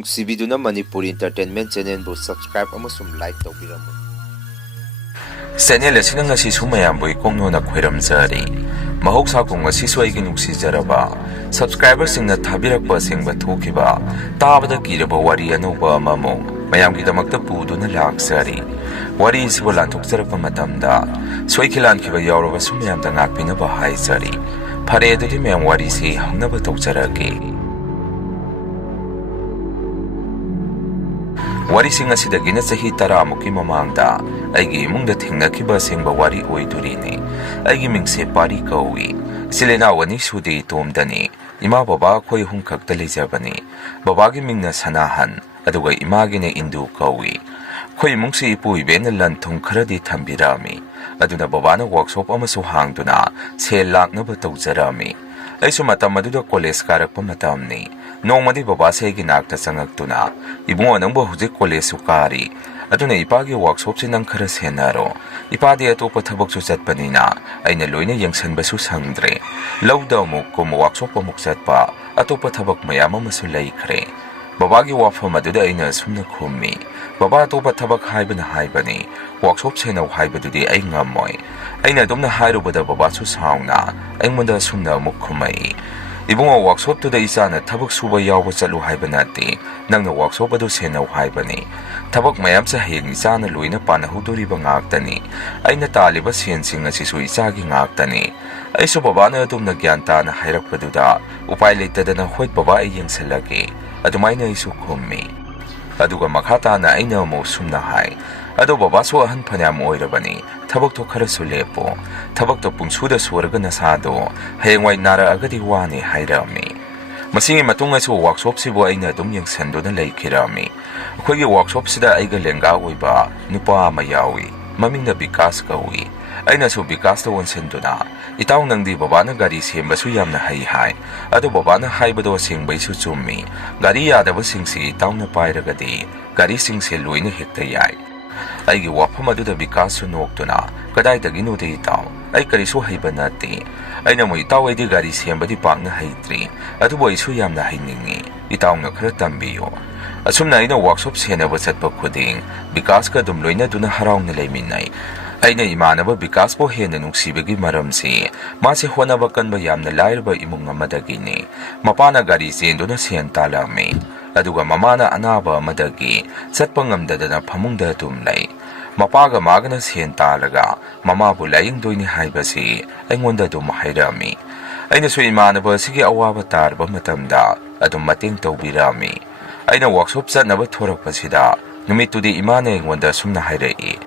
ꯅꯨꯡꯁꯤꯕꯤꯗꯨꯅ Manipuri entertainment ꯆꯦꯅꯦꯜꯕꯨ subscribe ꯑꯃꯁꯨꯡ like ꯇꯧꯕꯤꯔꯝꯃꯨ꯫ Channel ꯑꯁꯤꯅ ꯉꯁꯤꯁꯨ ꯃꯌꯥꯝꯕꯨ ꯏꯀꯣꯛꯅꯣꯅ ꯈꯣꯏꯔꯝꯖꯔꯤ꯫ ꯃꯍꯧꯁꯥꯒꯨꯝ ꯉꯁꯤꯁꯨ ꯑꯩꯒꯤ ꯅꯨꯡꯁꯤꯖꯔꯕ ꯁꯕꯁꯀ꯭ꯔꯥꯏꯕꯔꯁꯤꯡꯅ ꯊꯥꯕꯤꯔꯛꯄ ꯑꯁꯦꯡꯕ ꯊꯣꯛꯈꯤꯕ ꯇꯥꯕꯗ ꯀꯤꯔꯕ ꯋꯥꯔꯤ ꯑꯅꯧꯕ ꯑꯃꯃꯨꯛ ꯃꯌꯥꯝꯒꯤꯗꯃꯛꯇ ꯄꯨꯗꯨꯅ ꯂꯥꯛꯆꯔꯤ꯫ ꯋꯥꯔꯤ ꯑꯁꯤꯕꯨ ꯂꯥꯟꯊꯣꯛꯆꯔꯛꯄ ꯃꯇꯝꯗ ꯁꯣꯏꯈꯤ ꯂꯥꯟꯈꯤꯕ ꯌꯥꯎꯔꯕꯁꯨ ꯃꯌꯥꯝꯗ ꯉꯥꯛꯄꯤꯅꯕ ꯍꯥꯏꯖꯔꯤ꯫ ꯐꯔꯦ ꯑꯗꯨꯗꯤ ꯃꯌꯥꯝ ꯋꯥꯔꯤꯁꯤ ꯍꯧꯅꯕ ꯇꯧꯖꯔꯒꯦ꯫ ꯋꯥꯔꯤꯁꯤꯡ ꯑꯁꯤꯗꯒꯤꯅ ꯆꯍꯤ 10ꯃꯨꯛꯀꯤ ꯃꯃꯥꯡꯗ ꯑꯩꯒꯤ ꯏꯃꯨꯡꯗ ꯊꯦꯡꯅꯈꯤꯕ ꯑꯁꯦꯡꯕ ꯋꯥꯔꯤ ꯑꯣꯏꯗꯣꯔꯤꯅꯤ꯫ ꯑꯩꯒꯤ ꯃꯤꯡꯁꯦ ꯄꯥꯔꯤ ꯀꯧꯏ꯫ ꯏꯆꯤꯜ ꯏꯅꯥꯎ 2 ꯁꯨꯗꯦ, ꯏꯇꯣꯝꯗꯅꯤ꯫ ꯏꯃꯥ ꯕꯕꯥ ꯑꯩꯈꯣꯏ 3 ꯈꯛꯇ ꯂꯩꯖꯕꯅꯤ꯫ ꯕꯕꯥꯒꯤ ꯃꯤꯡꯅ ꯁꯅꯥꯍꯟ ꯑꯗꯨꯒ ꯏꯃꯥꯒꯤꯅ ꯏꯟꯗꯨ ꯀꯧꯏ꯫ ꯑꯩꯈꯣꯏ ꯏꯃꯨꯡꯁꯤ ꯏꯄꯨ ꯏꯕꯦꯟꯅ ꯂꯟ ꯊꯨꯝ ꯈꯔꯗꯤ ꯊꯝꯕꯤꯔꯝꯃꯤ꯫ ꯑꯗꯨꯅ ꯕꯕꯥꯅ ꯋꯥꯔꯛꯁꯣꯞ ꯑꯃꯁꯨ ꯍꯥꯡꯗꯨꯅ ꯁꯦꯜ ꯂꯥꯛꯅꯕ ꯇꯧꯖꯔꯝꯃꯤ꯫ ꯑꯩꯁꯨ ꯃꯇꯝ ꯑꯗꯨꯗ ꯀꯣꯂꯦꯖ ꯀꯥꯔꯛꯄ ꯃꯇꯝꯅꯤ꯫ ꯅꯣꯡꯃꯗꯤ ꯕꯕꯥꯁꯦ ꯑꯩꯒꯤ ꯅꯥꯛꯇ ꯆꯪꯉꯛꯇꯨꯅ "ꯏꯕꯨꯡꯉꯣ, ꯅꯪꯕꯨ ꯍꯧꯖꯤꯛ ꯀꯣꯂꯦꯖꯁꯨ ꯀꯥꯔꯤ, ꯑꯗꯨꯅ ꯏꯄꯥꯒꯤ ꯋꯥꯔꯛꯁꯣꯞꯁꯤ ꯅꯪ ꯈꯔ ꯁꯦꯟꯅꯔꯣ꯫ ꯏꯄꯥꯗꯤ ꯑꯇꯣꯞꯄ ꯊꯕꯛꯁꯨ ꯆꯠꯄꯅꯤꯅ ꯑꯩꯅ ꯂꯣꯏꯅ ꯌꯦꯡꯁꯟꯕꯁꯨ ꯁꯪꯗ꯭ꯔꯦ꯫ ꯂꯧꯗ ꯑꯃꯨꯛ ꯀꯨꯝ, ꯋꯥꯔꯛꯁꯣꯞ ꯑꯃꯨꯛ ꯆꯠꯄ, ꯑꯇꯣꯞꯄ ꯊꯕꯛ ꯃꯌꯥꯝ ꯑꯃꯁꯨ ꯂꯩꯈ꯭ꯔꯦ"꯫ ꯕꯕꯥꯒꯤ ꯋꯥꯐꯝ ꯑꯗꯨꯗ ꯑꯩꯅ ꯑꯁꯨꯝꯅ ꯈꯨꯝꯃꯤ, "ꯕꯕꯥ, ꯑꯇꯣꯞꯄ ꯊꯕꯛ ꯍꯥꯏꯕꯅ ꯍꯥꯏꯕꯅꯤ, ꯋꯥꯔꯛꯁꯣꯞ ꯁꯦꯟꯅꯧ ꯍꯥꯏꯕꯗꯨꯗꯤ ꯑꯩ ꯉꯝꯃꯣꯏ"꯫ ꯑꯩꯅ ꯑꯗꯨꯝꯅ ꯍꯥꯏꯔꯨꯕꯗ ꯕꯕꯥꯁꯨ ꯁꯥꯎꯅ ꯑꯩꯉꯣꯟꯗ ꯑꯁꯨꯝꯅ ꯑꯃꯨꯛ ꯈꯨꯝꯃꯛꯏ, "ꯏꯕꯨꯡꯉꯣ, ꯋꯥꯔꯛꯁꯣꯞꯇꯨꯗ ꯏꯆꯥꯅ ꯊꯕꯛ ꯁꯨꯕ ꯌꯥꯎꯕ ꯆꯠꯂꯨ ꯍꯥꯏꯕ ꯅꯠꯇꯦ, ꯅꯪꯅ ꯋꯥꯔꯛꯁꯣꯞ ꯑꯗꯨ ꯁꯦꯟꯅꯧ ꯍꯥꯏꯕꯅꯤ꯫ ꯊꯕꯛ ꯃꯌꯥꯝꯁꯦ ꯍꯌꯦꯡ ꯏꯆꯥꯅ ꯂꯣꯏꯅ ꯄꯥꯟꯅꯍꯧꯗꯣꯔꯤꯕ ꯉꯥꯛꯇꯅꯤ꯫ ꯑꯩꯅ ꯇꯥꯜꯂꯤꯕ ꯁꯦꯟꯁꯤꯡ ꯑꯁꯤꯁꯨ ꯏꯆꯥꯒꯤ ꯉꯥꯛꯇꯅꯤ"꯫ ꯑꯩꯁꯨ ꯕꯕꯥꯅ ꯑꯗꯨꯝꯅ ꯒ꯭ꯌꯥꯟ ꯇꯥꯅ ꯍꯥꯏꯔꯛꯄꯗꯨꯗ ꯎꯄꯥꯏ ꯂꯩꯇꯗꯅ "ꯍꯣꯏ ꯕꯕꯥ, ꯑꯩ ꯌꯦꯡꯁꯜꯂꯒꯦ", ꯑꯗꯨꯃꯥꯏꯅ ꯑꯩꯁꯨ ꯈꯨꯝꯃꯤ꯫ ꯑꯗꯨꯒ ꯃꯈꯥ ꯇꯥꯅ ꯑꯩꯅ ꯑꯃꯨꯛ ꯁꯨꯝꯅ ꯍꯥꯏ, "ꯑꯗꯣ ꯕꯕꯥꯁꯨ ꯑꯍꯟ ꯐꯅꯌꯥꯝ ꯑꯣꯏꯔꯕꯅꯤ, ꯊꯕꯛꯇꯣ ꯈꯔꯁꯨ ꯂꯦꯞꯄꯣ꯫ ꯊꯕꯛꯇꯣ ꯄꯨꯡꯁꯨꯗ ꯁꯨꯔꯒ ꯅꯁꯥꯗꯣ ꯍꯌꯦꯡꯋꯥꯏ ꯅꯥꯔꯛꯑꯒꯗꯤ ꯋꯥꯅꯤ", ꯍꯥꯏꯔꯝꯃꯤ꯫ ꯃꯁꯤꯒꯤ ꯃꯇꯨꯡ ꯑꯩꯁꯨ ꯋꯥꯔꯛꯁꯣꯞꯁꯤꯕꯨ ꯑꯩꯅ ꯑꯗꯨꯝ ꯌꯦꯡꯁꯟꯗꯨꯅ ꯂꯩꯈꯤꯔꯝꯃꯤ꯫ ꯑꯩꯈꯣꯏꯒꯤ ꯋꯥꯔꯛꯁꯣꯞꯁꯤꯗ ꯑꯩꯒ ꯂꯦꯡꯒꯥ ꯑꯣꯏꯕ ꯅꯨꯄꯥ ꯑꯃ ꯌꯥꯎꯏ, ꯃꯃꯤꯡꯅ ꯕꯤꯀꯥꯁ ꯀꯧꯏ꯫ ꯑꯩꯅꯁꯨ ꯕꯤꯀꯥꯁꯇ ꯑꯣꯟꯁꯤꯟꯗꯨꯅ, "ꯏꯇꯥꯎ, ꯅꯪꯗꯤ ꯕꯕꯥꯅ ꯒꯥꯔꯤ ꯁꯦꯝꯕꯁꯨ ꯌꯥꯝꯅ ꯍꯩ ꯍꯥꯏ, ꯑꯗꯣ ꯕꯕꯥꯅ ꯍꯥꯏꯕꯗꯣ ꯑꯁꯦꯡꯕꯩꯁꯨ ꯆꯨꯝꯃꯤ꯫ ꯒꯥꯔꯤ ꯌꯥꯗꯕꯁꯤꯡꯁꯤ ꯏꯇꯥꯎꯅ ꯄꯥꯏꯔꯒꯗꯤ ꯒꯥꯔꯤꯁꯤꯡꯁꯦ ꯂꯣꯏꯅ ꯍꯦꯛꯇ ꯌꯥꯏ". ꯑꯩꯒꯤ ꯋꯥꯐꯝ ꯑꯗꯨꯗ ꯕꯤꯀꯥꯁꯁꯨ ꯅꯣꯛꯇꯨꯅ, "ꯀꯗꯥꯏꯗꯒꯤꯅꯣꯗ ꯏꯇꯥꯎ, ꯑꯩ ꯀꯔꯤꯁꯨ ꯍꯩꯕ ꯅꯠꯇꯦ". ꯑꯩꯅ ꯑꯃꯨꯛ, "ꯏꯇꯥꯎ, ꯑꯩꯗꯤ ꯒꯥꯔꯤ ꯁꯦꯝꯕꯗꯤ ꯄꯥꯛꯅ ꯍꯩꯇ꯭ꯔꯤ, ꯑꯗꯨꯕꯨ ꯑꯩꯁꯨ ꯌꯥꯝꯅ ꯍꯩꯅꯤꯡꯉꯤ, ꯏꯇꯥꯎꯅ ꯈꯔ ꯇꯝꯕꯤꯌꯨ". ꯑꯁꯨꯝꯅ ꯑꯩꯅ ꯋꯥꯔꯛꯁꯣꯞ ꯁꯦꯟꯅꯕ ꯆꯠꯄ ꯈꯨꯗꯤꯡ ꯕꯤꯀꯥꯁꯀ ꯑꯗꯨꯝ ꯂꯣꯏꯅꯗꯨꯅ ꯍꯔꯥꯎꯅ ꯂꯩꯃꯤꯟꯅꯩ꯫ ꯑꯩꯅ ꯏꯃꯥꯟꯅꯕ ꯕꯤꯀꯥꯁꯄꯨ ꯍꯦꯟꯅ ꯅꯨꯡꯁꯤꯕꯒꯤ ꯃꯔꯝꯁꯤ ꯃꯥꯁꯦ ꯍꯣꯠꯅꯕ ꯀꯟꯕ ꯌꯥꯝꯅ ꯂꯥꯏꯔꯕ ꯏꯃꯨꯡ ꯑꯃꯗꯒꯤꯅꯤ꯫ ꯃꯄꯥꯅ ꯒꯥꯔꯤ ꯆꯦꯟꯗꯨꯅ ꯁꯦꯟ ꯇꯥꯜꯂꯝꯃꯤ, ꯑꯗꯨꯒ ꯃꯃꯥꯅ ꯑꯅꯥꯕ ꯑꯃꯗꯒꯤ ꯆꯠꯄ ꯉꯝꯗꯗꯅ ꯐꯃꯨꯡꯗ ꯑꯗꯨꯝ ꯂꯩ꯫ ꯃꯄꯥꯒ ꯃꯥꯒꯅ ꯁꯦꯟ ꯇꯥꯜꯂꯒ ꯃꯃꯥꯕꯨ ꯂꯥꯌꯦꯡꯗꯣꯏꯅꯤ ꯍꯥꯏꯕꯁꯤ ꯑꯩꯉꯣꯟꯗ ꯑꯗꯨꯝ ꯍꯥꯏꯔꯝꯃꯤ꯫ ꯑꯩꯅꯁꯨ ꯏꯃꯥꯟꯅꯕ ꯑꯁꯤꯒꯤ ꯑꯋꯥꯕ ꯇꯥꯔꯕ ꯃꯇꯝꯗ ꯑꯗꯨꯝ ꯃꯇꯦꯡ ꯇꯧꯕꯤꯔꯝꯃꯤ꯫ ꯑꯩꯅ ꯋꯥꯔꯛꯁꯣꯞ ꯆꯠꯅꯕ ꯊꯣꯔꯛꯄꯁꯤꯗ ꯅꯨꯃꯤꯠꯇꯨꯗꯤ ꯏꯃꯥꯅ ꯑꯩꯉꯣꯟꯗ ꯑꯁꯨꯝꯅ ꯍꯥꯏꯔꯛꯏ,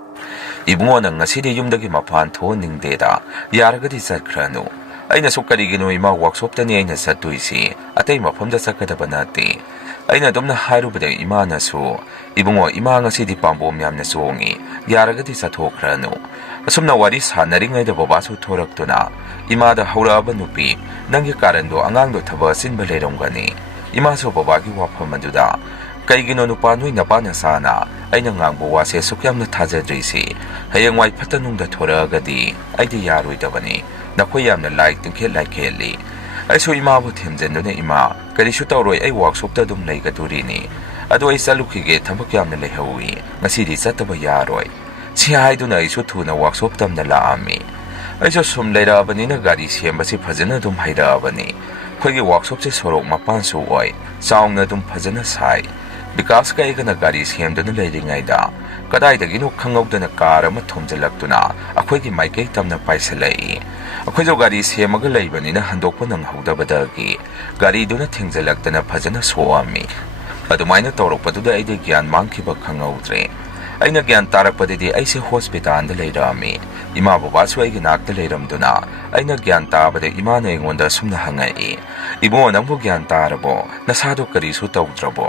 "ꯏꯕꯨꯡꯉꯣ, ꯅꯪ ꯉꯁꯤꯗꯤ ꯌꯨꯝꯗꯒꯤ ꯃꯄꯥꯟ ꯊꯣꯛꯍꯟꯅꯤꯡꯗꯦꯗ, ꯌꯥꯔꯒꯗꯤ ꯆꯠꯈ꯭ꯔꯅꯨ". ꯑꯩꯅꯁꯨ, "ꯀꯔꯤꯒꯤꯅꯣ ꯏꯃꯥ, ꯋꯥꯔꯛꯁꯣꯞꯇꯅꯤ ꯑꯩꯅ ꯆꯠꯇꯣꯏꯁꯤ, ꯑꯇꯩ ꯃꯐꯝꯗ ꯆꯠꯀꯗꯕ ꯅꯠꯇꯦ". ꯑꯩꯅ ꯑꯗꯨꯝꯅ ꯍꯥꯏꯔꯨꯕꯗ ꯏꯃꯥꯅꯁꯨ, "ꯏꯕꯨꯡꯉꯣ, ꯏꯃꯥ ꯉꯁꯤꯗꯤ ꯄꯥꯝꯕꯣꯝ ꯌꯥꯝꯅ ꯆꯣꯡꯉꯤ, ꯌꯥꯔꯒꯗꯤ ꯆꯠꯊꯣꯛꯈ꯭ꯔꯅꯨ". ꯑꯁꯨꯝꯅ ꯋꯥꯔꯤ ꯁꯥꯟꯅꯔꯤꯉꯩꯗ ꯕꯕꯥꯁꯨ ꯊꯣꯔꯛꯇꯨꯅ, "ꯏꯃꯥꯗ ꯍꯧꯔꯛꯑꯕ ꯅꯨꯄꯤ, ꯅꯪꯒꯤ ꯀꯥꯔꯟꯗꯣ ꯑꯉꯥꯡꯗꯣ ꯊꯕꯛ ꯑꯆꯤꯟꯕ ꯂꯩꯔꯝꯒꯅꯤ". ꯏꯃꯥꯁꯨ ꯕꯕꯥꯒꯤ ꯋꯥꯐꯝ ꯑꯗꯨꯗ, "ꯀꯩꯒꯤꯅꯣ ꯅꯨꯄꯥ, ꯅꯣꯏ ꯅꯄꯥ ꯅꯆꯥꯅ ꯑꯩꯅ ꯉꯥꯡꯕ ꯋꯥꯁꯦ ꯑꯁꯨꯛ ꯌꯥꯝꯅ ꯊꯥꯖꯗ꯭ꯔꯤꯁꯤ? ꯍꯌꯦꯡꯋꯥꯏ ꯐꯠꯇ ꯅꯨꯡꯗ ꯊꯣꯔꯛꯑꯒꯗꯤ ꯑꯩꯗꯤ ꯌꯥꯔꯣꯏꯗꯕꯅꯤ, ꯅꯈꯣꯏ ꯌꯥꯝꯅ ꯂꯥꯏ ꯇꯤꯡꯈꯦꯠ ꯂꯥꯏꯈꯦꯠꯂꯤ". ꯑꯩꯁꯨ ꯏꯃꯥꯕꯨ ꯊꯦꯝꯖꯤꯟꯗꯨꯅ, "ꯏꯃꯥ, ꯀꯔꯤꯁꯨ ꯇꯧꯔꯣꯏ, ꯑꯩ ꯋꯥꯔꯛꯁꯣꯞꯇ ꯑꯗꯨꯝ ꯂꯩꯒꯗꯣꯔꯤꯅꯤ, ꯑꯗꯣ ꯑꯩ ꯆꯠꯂꯨꯈꯤꯒꯦ, ꯊꯕꯛ ꯌꯥꯝꯅ ꯂꯩꯍꯧꯏ, ꯉꯁꯤꯗꯤ ꯆꯠꯇꯕ ꯌꯥꯔꯣꯏ". ꯁꯤ ꯍꯥꯏꯗꯨꯅ ꯑꯩꯁꯨ ꯊꯨꯅ ꯋꯥꯔꯛꯁꯣꯞ ꯇꯝꯅ ꯂꯥꯛꯑꯝꯃꯤ꯫ ꯑꯩꯁꯨ ꯁꯨꯝ ꯂꯩꯔꯛꯑꯕꯅꯤꯅ ꯒꯥꯔꯤ ꯁꯦꯝꯕꯁꯤ ꯐꯖꯅ ꯑꯗꯨꯝ ꯍꯩꯔꯛꯑꯕꯅꯤ꯫ ꯑꯩꯈꯣꯏꯒꯤ ꯋꯥꯔꯛꯁꯣꯞꯁꯦ ꯁꯣꯔꯣꯛ ꯃꯄꯥꯟꯁꯨ ꯑꯣꯏ, ꯆꯥꯎꯅ ꯑꯗꯨꯝ ꯐꯖꯅ ꯁꯥꯏ꯫ ꯕꯤꯀꯥꯁꯀ ꯑꯩꯒꯅ ꯒꯥꯔꯤ ꯁꯦꯝꯗꯨꯅ ꯂꯩꯔꯤꯉꯩꯗ ꯀꯗꯥꯏꯗꯒꯤꯅꯣ ꯈꯪꯍꯧꯗꯅ ꯀꯥꯔ ꯑꯃ ꯊꯣꯝꯖꯤꯜꯂꯛꯇꯨꯅ ꯑꯩꯈꯣꯏꯒꯤ ꯃꯥꯏꯀꯩ ꯇꯝꯅ ꯄꯥꯏꯁꯤꯜꯂꯛꯏ꯫ ꯑꯩꯈꯣꯏꯁꯨ ꯒꯥꯔꯤ ꯁꯦꯝꯃꯒ ꯂꯩꯕꯅꯤꯅ ꯍꯟꯗꯣꯛꯄ ꯅꯪꯍꯧꯗꯕꯗꯒꯤ ꯒꯥꯔꯤꯗꯨꯅ ꯊꯦꯡꯖꯤꯜꯂꯛꯇꯅ ꯐꯖꯅ ꯁꯣꯛꯑꯝꯃꯤ꯫ ꯑꯗꯨꯃꯥꯏꯅ ꯇꯧꯔꯛꯄꯗꯨꯗ ꯑꯩꯗꯤ ꯒ꯭ꯌꯥꯟ ꯃꯥꯡꯈꯤꯕ ꯈꯪꯍꯧꯗ꯭ꯔꯦ꯫ ꯑꯩꯅ ꯒ꯭ꯌꯥꯟ ꯇꯥꯔꯛꯄꯗꯗꯤ ꯑꯩꯁꯦ ꯍꯣꯁꯄꯤꯇꯥꯜꯗ ꯂꯩꯔꯛꯑꯝꯃꯤ꯫ ꯏꯃꯥ ꯕꯕꯥꯁꯨ ꯑꯩꯒꯤ ꯅꯥꯛꯇ ꯂꯩꯔꯝꯗꯨꯅ ꯑꯩꯅ ꯒ꯭ꯌꯥꯟ ꯇꯥꯕꯗ ꯏꯃꯥꯅ ꯑꯩꯉꯣꯟꯗ ꯑꯁꯨꯝꯅ ꯍꯪꯉꯛꯏ, "ꯏꯕꯨꯡꯉꯣ, ꯅꯪꯕꯨ ꯒ꯭ꯌꯥꯟ ꯇꯥꯔꯕꯣ? ꯅꯁꯥꯗꯣ ꯀꯔꯤꯁꯨ ꯇꯧꯗ꯭ꯔꯕꯣ?".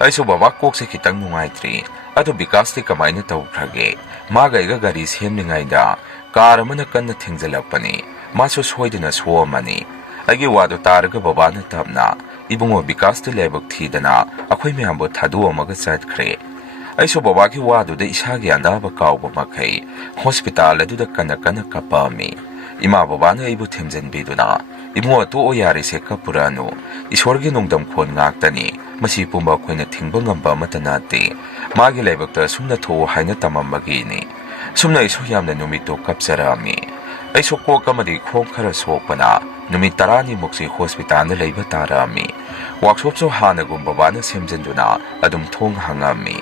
ꯑꯩꯁꯨ, "ꯕꯕꯥ, ꯀꯣꯛꯁꯦ ꯈꯤꯇꯪ ꯅꯨꯡꯉꯥꯏꯇ꯭ꯔꯤ, ꯑꯗꯨ ꯕꯤꯀꯥꯁꯇꯤ ꯀꯃꯥꯏꯅ ꯇꯧꯈ꯭ꯔꯒꯦ? ꯃꯥꯒ ꯑꯩꯒ ꯒꯥꯔꯤ ꯁꯦꯝꯂꯤꯉꯩꯗ ꯀꯥꯔ ꯑꯃꯅ ꯀꯟꯅ ꯊꯦꯡꯖꯤꯜꯂꯛꯄꯅꯤ, ꯃꯥꯁꯨ ꯁꯣꯏꯗꯅ ꯁꯣꯛꯑꯝꯃꯅꯤ". ꯑꯩꯒꯤ ꯋꯥꯗꯨ ꯇꯥꯔꯒ ꯕꯕꯥꯅ ꯇꯞꯅ, "ꯏꯕꯨꯡꯉꯣ, ꯕꯤꯀꯥꯁꯇꯤ ꯂꯥꯏꯕꯛ ꯊꯤꯗꯅ ꯑꯩꯈꯣꯏ ꯃꯌꯥꯝꯕꯨ ꯊꯥꯗꯣꯛꯑꯝꯃꯒ ꯆꯠꯈ꯭ꯔꯦ". ꯑꯩꯁꯨ ꯕꯕꯥꯒꯤ ꯋꯥꯗꯨꯗ ꯏꯁꯥꯒꯤ ꯑꯅꯥꯕ ꯀꯥꯎꯕ ꯃꯈꯩ ꯍꯣꯁꯄꯤꯇꯥꯜ ꯑꯗꯨꯗ ꯀꯟꯅ ꯀꯟꯅ ꯀꯞꯄꯛꯑꯝꯃꯤ꯫ Ima babana aibu themjanbiduna imu to yarise kapuranu Ishwargi nongdam khon ngaktani masi pumba khoina thingba ngamba matanate magi laibakta sumna tho haina tamambagini sumna isu yamna numito kapsarami aiso ko kamadi khom khara sopana numit tarani mukse hospital na leiba tarami workshop so hana gum babana semjanduna adum thong hangami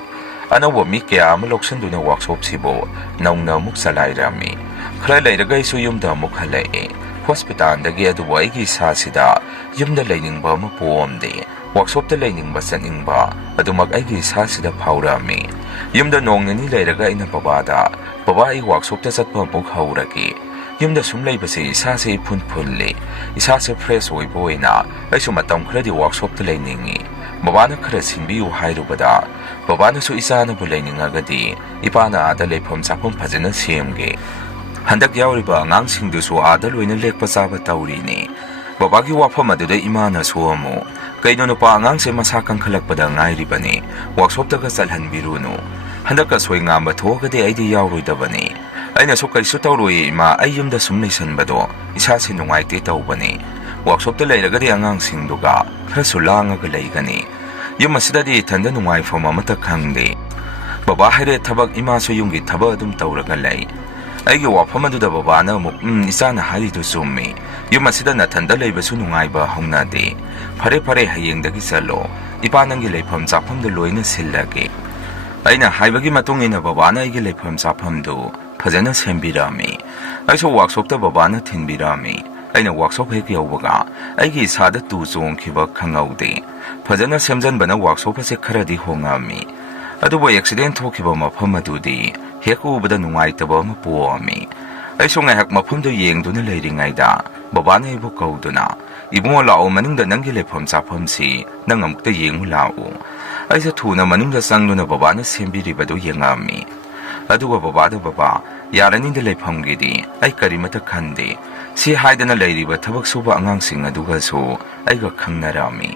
anawa mi kya amaloksanduna workshop sibo naungna muk salairami khra leiraga isu yumda muk halai hospital dagi adu waigi sasida yumda leining ba ma pomde workshop ta leining ba saningba adumak aigi sasida phaurami yumda nongnani leiraga ina babada baba ai workshop ta satpa muk hauraki yumda sum leibase sase phun phunle isase fresh oi boina aisu matam khradi workshop ta leiningi babana khara sinbiu hairubada babana su isana bu leininga-gadi ipana ada leifam chapam phajana semge handak yauriba angangsingdusu ada loina lekpa chaba taurini babagi wafam aduda imana suamu kaino nupa angangse masa kangkhalakpada ngairibani workshop taga chalhanbirunu handaka soingamba thogade aidi yauroidabani aina so karisu tauroi ima ayumda sum leisanbado isase nungaite taubani workshop ta leiragadi angangsingduga kharasu langaga leigani yum asidadi thanda nungai fam amata khangde baba haire thabak ima so yumgi thaba adum tauraga lei aigi wafam aduda baba na muk isana haridu summi yum asida na thanda leibasu nungai ba hongnade phare phare hayengdagi chalo ipanangi leifam chaphamdu loina sillage aina haibagi matungina baba na aigi leifam chaphamdu phajana sembirami aiso workshop ta baba na thinbirami aina workshop hek yaubaga aigi sada tu chongkhiba khangaude phajana semjanbana workshop ase kharadi hongami adubo accident thokhiba mafam adudi hek ubada nungaitaba ma poami aiso ngahak mafamdu yengduna leiringaida baba na ibu kauduna ibungo lao manungda nangi leifam chaphamsi nangamukta yengu lao aisa thuna manungda sangduna baba na sembiribadu yengami aduga baba yaranida leifamgidi ai karimata khande si haidana leiriba thabak suba angangsing aduga su aiga khangnarami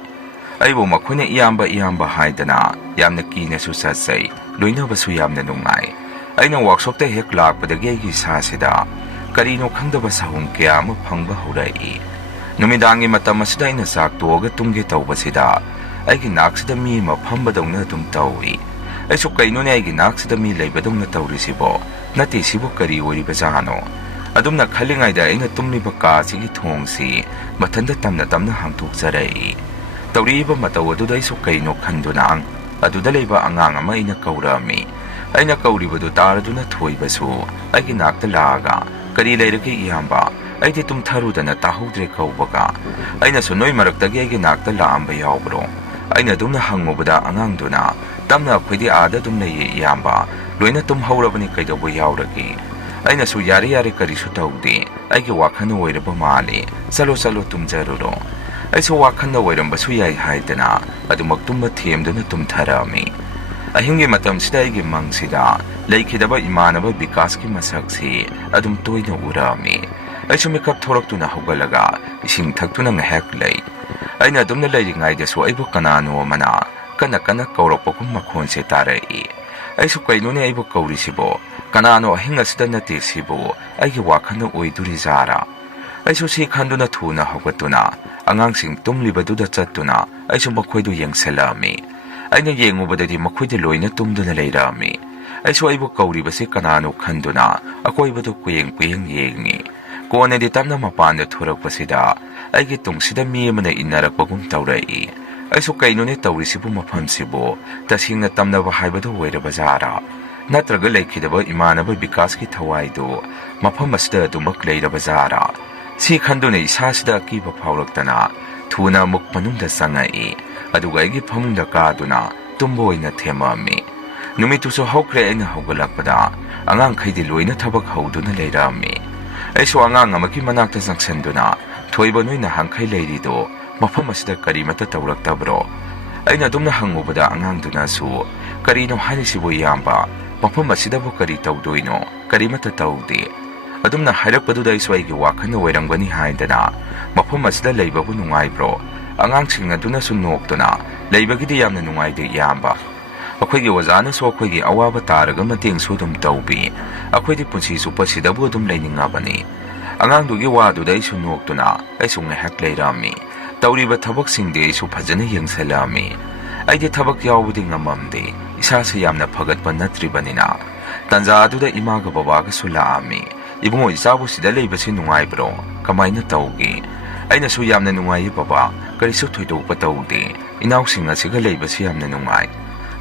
aibo makhone iyamba haidana yamna kina su satsai loina basu yamna nungai aina workshop ta hek lakpadagi aigi sasida karino khangdaba sahung kya ma phangba horai numidangi matam asida ina sak toga tungge tawbasida aigi naksida mi ma phambadongna dum tawi aisu kaino ne aigi naksida mi leibadongna tawrisibo nati sibo kari ori bazano adumna khalingaida ina tumliba ka sigi thongsi mathanda tamna hangtuk jarai tawriba mataw aduda isu kaino khanduna aduda leiba angang ama ina kaurami aina kauribadu taraduna thoibasu aigi nakta laga kari leiraki iyamba aidi tum tharudana tahudre kaubaga aina sunoi maraktagi aigi nakta laamba yaubro aina dumna hangmubada angangduna tamna khudi ada dumna ye iyamba loina tum haurabani kaidobo yauraki aina su yare kari su tawde aigi wakhana oiraba male salo tumjaruro aisu wakhana oiramba su yai haidana adumak tumba themduna tumtharami ahingi matam sida aigi mangsida leikhidaba imanaba bikas ki masaksi adum toina urami aisu makeup thoraktuna hogalaga ising thaktuna ngahak lei aina adumna leiringaida su aibu kanano mana kana kauropokum makhonse tarai aisu kainone aibu kaurisibo kanano hinga sida nate sibo aigi wakhana oiduri zara aisu si khanduna thuna hogatuna angangsing tumlibaduda chattuna aisu makhoidu yengselami aina yengubadadi makhoide loina tumduna leirami aisu aibu kauribase kanano khanduna akoibadu kuyeng yengi konedi tamna mapanda thorakpasida aigi tungsida mi amana inarakpagum taurai aisu kainone taurisibu mafamsibo tasingna tamnaba haibadu oirabazara natraga leikhidaba imanaba bikas ki thawaidu mafam asida dumak leirabazara si khanduna isasida kiba phawraktana thuna muk panungda sangai aduga aigi phamungda kaduna tumboina themami numitusu hokre aina hogalakpada angang khaidi loina thabak hauduna leirami aisu angang amaki manakta sangsanduna thoiba noina hangkhai leirido mafam asida karimata tawraktabro aina dumna hangubada angangduna su karino hanisibo yamba mafam asidabu kari tawdoino karimata tawde adumna hairakpaduda isu aigi wakhana oirangani haidana mafam asida leibabu nungaibro angangsing aduna su noktuna leibagidi yamna nungaide yamba akhoi wajana so akhoi awaba taraga mateng su dum tawbi akhoi di punsi su pasidabu dum leiningabani ꯑꯉꯥꯡꯗꯨꯒꯤ ꯋꯥꯗꯨꯗ ꯑꯩꯁꯨ ꯅꯣꯛꯇꯨꯅ ꯑꯩꯁꯨ ꯉꯥꯏꯍꯥꯛ ꯂꯩꯔꯝꯃꯤ ꯇꯧꯔꯤꯕ ꯊꯕꯛꯁꯤꯡꯗꯤ ꯑꯩꯁꯨ ꯐꯖꯅ ꯌꯦꯡꯁꯜꯂꯝꯃꯤ ꯑꯩꯗꯤ ꯊꯕꯛ ꯌꯥꯎꯕꯗꯤ ꯉꯝꯃꯝꯗꯦ ꯏꯁꯥꯁꯦ ꯌꯥꯝꯅ ꯐꯒꯠꯄ ꯅꯠꯇ꯭ꯔꯤꯕꯅꯤꯅ ꯇꯥꯟꯖꯥ ꯑꯗꯨꯗ ꯏꯃꯥꯒ ꯕꯕꯥꯒꯁꯨ ꯂꯥꯛꯑꯝꯃꯤ ꯏꯕꯨꯡꯉꯣ ꯏꯆꯥꯕꯨ ꯁꯤꯗ ꯂꯩꯕꯁꯤ ꯅꯨꯡꯉꯥꯏꯕ꯭ꯔꯣ ꯀꯃꯥꯏꯅ ꯇꯧꯒꯦ ꯑꯩꯅꯁꯨ ꯌꯥꯝꯅ ꯅꯨꯡꯉꯥꯏꯌꯦ ꯕꯕꯥ ꯀꯔꯤꯁꯨ ꯊꯣꯏꯗꯣꯛꯄ ꯇꯧꯗꯦ ꯏꯅꯥꯎꯁꯤꯡ ꯑꯁꯤꯒ ꯂꯩꯕꯁꯤ ꯌꯥꯝꯅ ꯅꯨꯡꯉꯥꯏ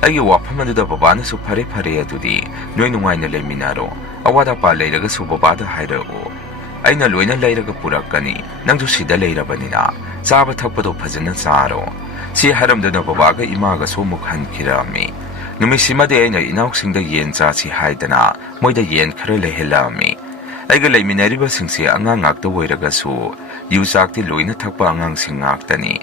ꯑꯩꯒꯤ ꯋꯥꯐꯝ ꯑꯗꯨꯗ ꯕꯕꯥꯅꯁꯨ ꯐꯔꯦ ꯐꯔꯦ ꯑꯗꯨꯗꯤ ꯅꯣꯏ ꯅꯨꯡꯉꯥꯏꯅ ꯂꯩꯃꯤꯟꯅꯔꯣ ꯑꯋꯥꯠ ꯑꯄꯥ ꯂꯩꯔꯒꯁꯨ ꯕꯕꯥꯗ ꯍꯥꯏꯔꯛꯑꯣ ꯑꯩꯅ ꯂꯣꯏꯅ ꯂꯩꯔꯒ ꯄꯨꯔꯛꯀꯅꯤ ꯅꯪꯁꯨ ꯁꯤꯗ ꯂꯩꯔꯕꯅꯤꯅ ꯆꯥꯕ ꯊꯛꯄꯗꯣ ꯐꯖꯅ ꯆꯥꯔꯣ ꯁꯤ ꯍꯥꯏꯔꯝꯗꯅ ꯕꯕꯥꯒ ꯏꯃꯥꯒꯁꯨ ꯑꯃꯨꯛ ꯍꯟꯈꯤꯔꯝꯃꯤ ꯅꯨꯃꯤꯠꯁꯤꯃꯗꯤ ꯑꯩꯅ ꯏꯅꯥꯎꯁꯤꯡꯗ ꯌꯦꯟ ꯆꯥꯁꯤ ꯍꯥꯏꯗꯅ ꯃꯣꯏꯗ ꯌꯦꯟ ꯈꯔ ꯂꯩꯍꯜꯂꯛꯑꯝꯃꯤ ꯑꯩꯒ ꯂꯩꯃꯤꯟꯅꯔꯤꯕꯁꯤꯡꯁꯤ ꯑꯉꯥꯡ ꯉꯥꯛꯇ ꯑꯣꯏꯔꯒꯁꯨ ꯌꯨ ꯆꯥꯛꯇꯤ ꯂꯣꯏꯅ ꯊꯛꯄ ꯑꯉꯥꯡꯁꯤꯡ ꯉꯥꯛꯇꯅꯤ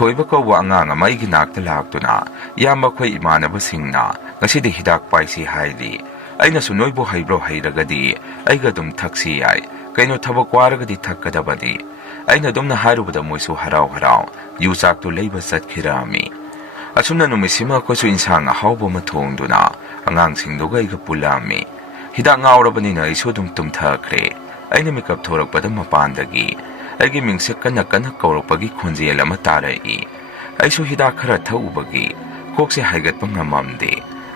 ꯊꯣꯏꯕ ꯀꯧꯕ ꯑꯉꯥꯡ ꯑꯃ ꯑꯩꯒꯤ ꯅꯥꯛꯇ ꯂꯥꯛꯇꯨꯅ ꯏꯌꯥꯝꯕ ꯑꯩꯈꯣꯏ ꯏꯃꯥꯟꯅꯕꯁꯤꯡꯅ ꯉꯁꯤꯗꯤ ꯍꯤꯗꯥꯛ ꯄꯥꯏꯁꯤ ꯍꯥꯏꯔꯤ ꯑꯩꯅꯁꯨ ꯅꯣꯏꯕꯨ ꯍꯩꯕ꯭ꯔꯣ ꯍꯩꯔꯒꯗꯤ ꯑꯩꯒ ꯑꯗꯨꯝ ꯊꯛꯁꯤ ꯌꯥꯏ ꯀꯩꯅꯣ ꯊꯕꯛ ꯋꯥꯔꯒꯗꯤ ꯊꯛꯀꯗꯕꯅꯤ ꯑꯩꯅ ꯑꯗꯨꯝꯅ ꯍꯥꯏꯔꯨꯕꯗ ꯃꯣꯏꯁꯨ ꯍꯔꯥꯎ ꯍꯔꯥꯎ ꯌꯨ ꯆꯥꯛꯇꯨ ꯂꯩꯕ ꯆꯠꯈꯤꯔꯝꯃꯤ ꯑꯁꯨꯝꯅ ꯅꯨꯃꯤꯠꯁꯤꯃ ꯑꯩꯈꯣꯏꯁꯨ ꯏꯟꯁꯥꯡ ꯑꯍꯥꯎꯕ ꯑꯃ ꯊꯣꯡꯗꯨꯅ ꯑꯉꯥꯡꯁꯤꯡꯗꯨꯒ ꯑꯩꯒ ꯄꯨꯜꯂꯝꯃꯤ ꯍꯤꯗꯥꯛ ꯉꯥꯎꯔꯕꯅꯤꯅ ꯑꯩꯁꯨ ꯑꯗꯨꯝ ꯇꯨꯝꯊꯈ꯭ꯔꯦ ꯑꯩꯅ ꯃꯤꯀꯞ ꯊꯣꯔꯛꯄꯗ ꯃꯄꯥꯟꯗꯒꯤ ꯑꯩꯒꯤ ꯃꯤꯡꯁꯦ ꯀꯟꯅ ꯀꯟꯅ ꯀꯧꯔꯛꯄꯒꯤ ꯈꯣꯟꯖꯦꯜ ꯑꯃ ꯇꯥꯔꯛꯏ ꯑꯩꯁꯨ ꯍꯤꯗꯥꯛ ꯈꯔ ꯊꯛꯎꯕꯒꯤ ꯀꯣꯛꯁꯦ ꯍꯥꯏꯒꯠꯄ ꯉꯝꯃꯝꯗꯦ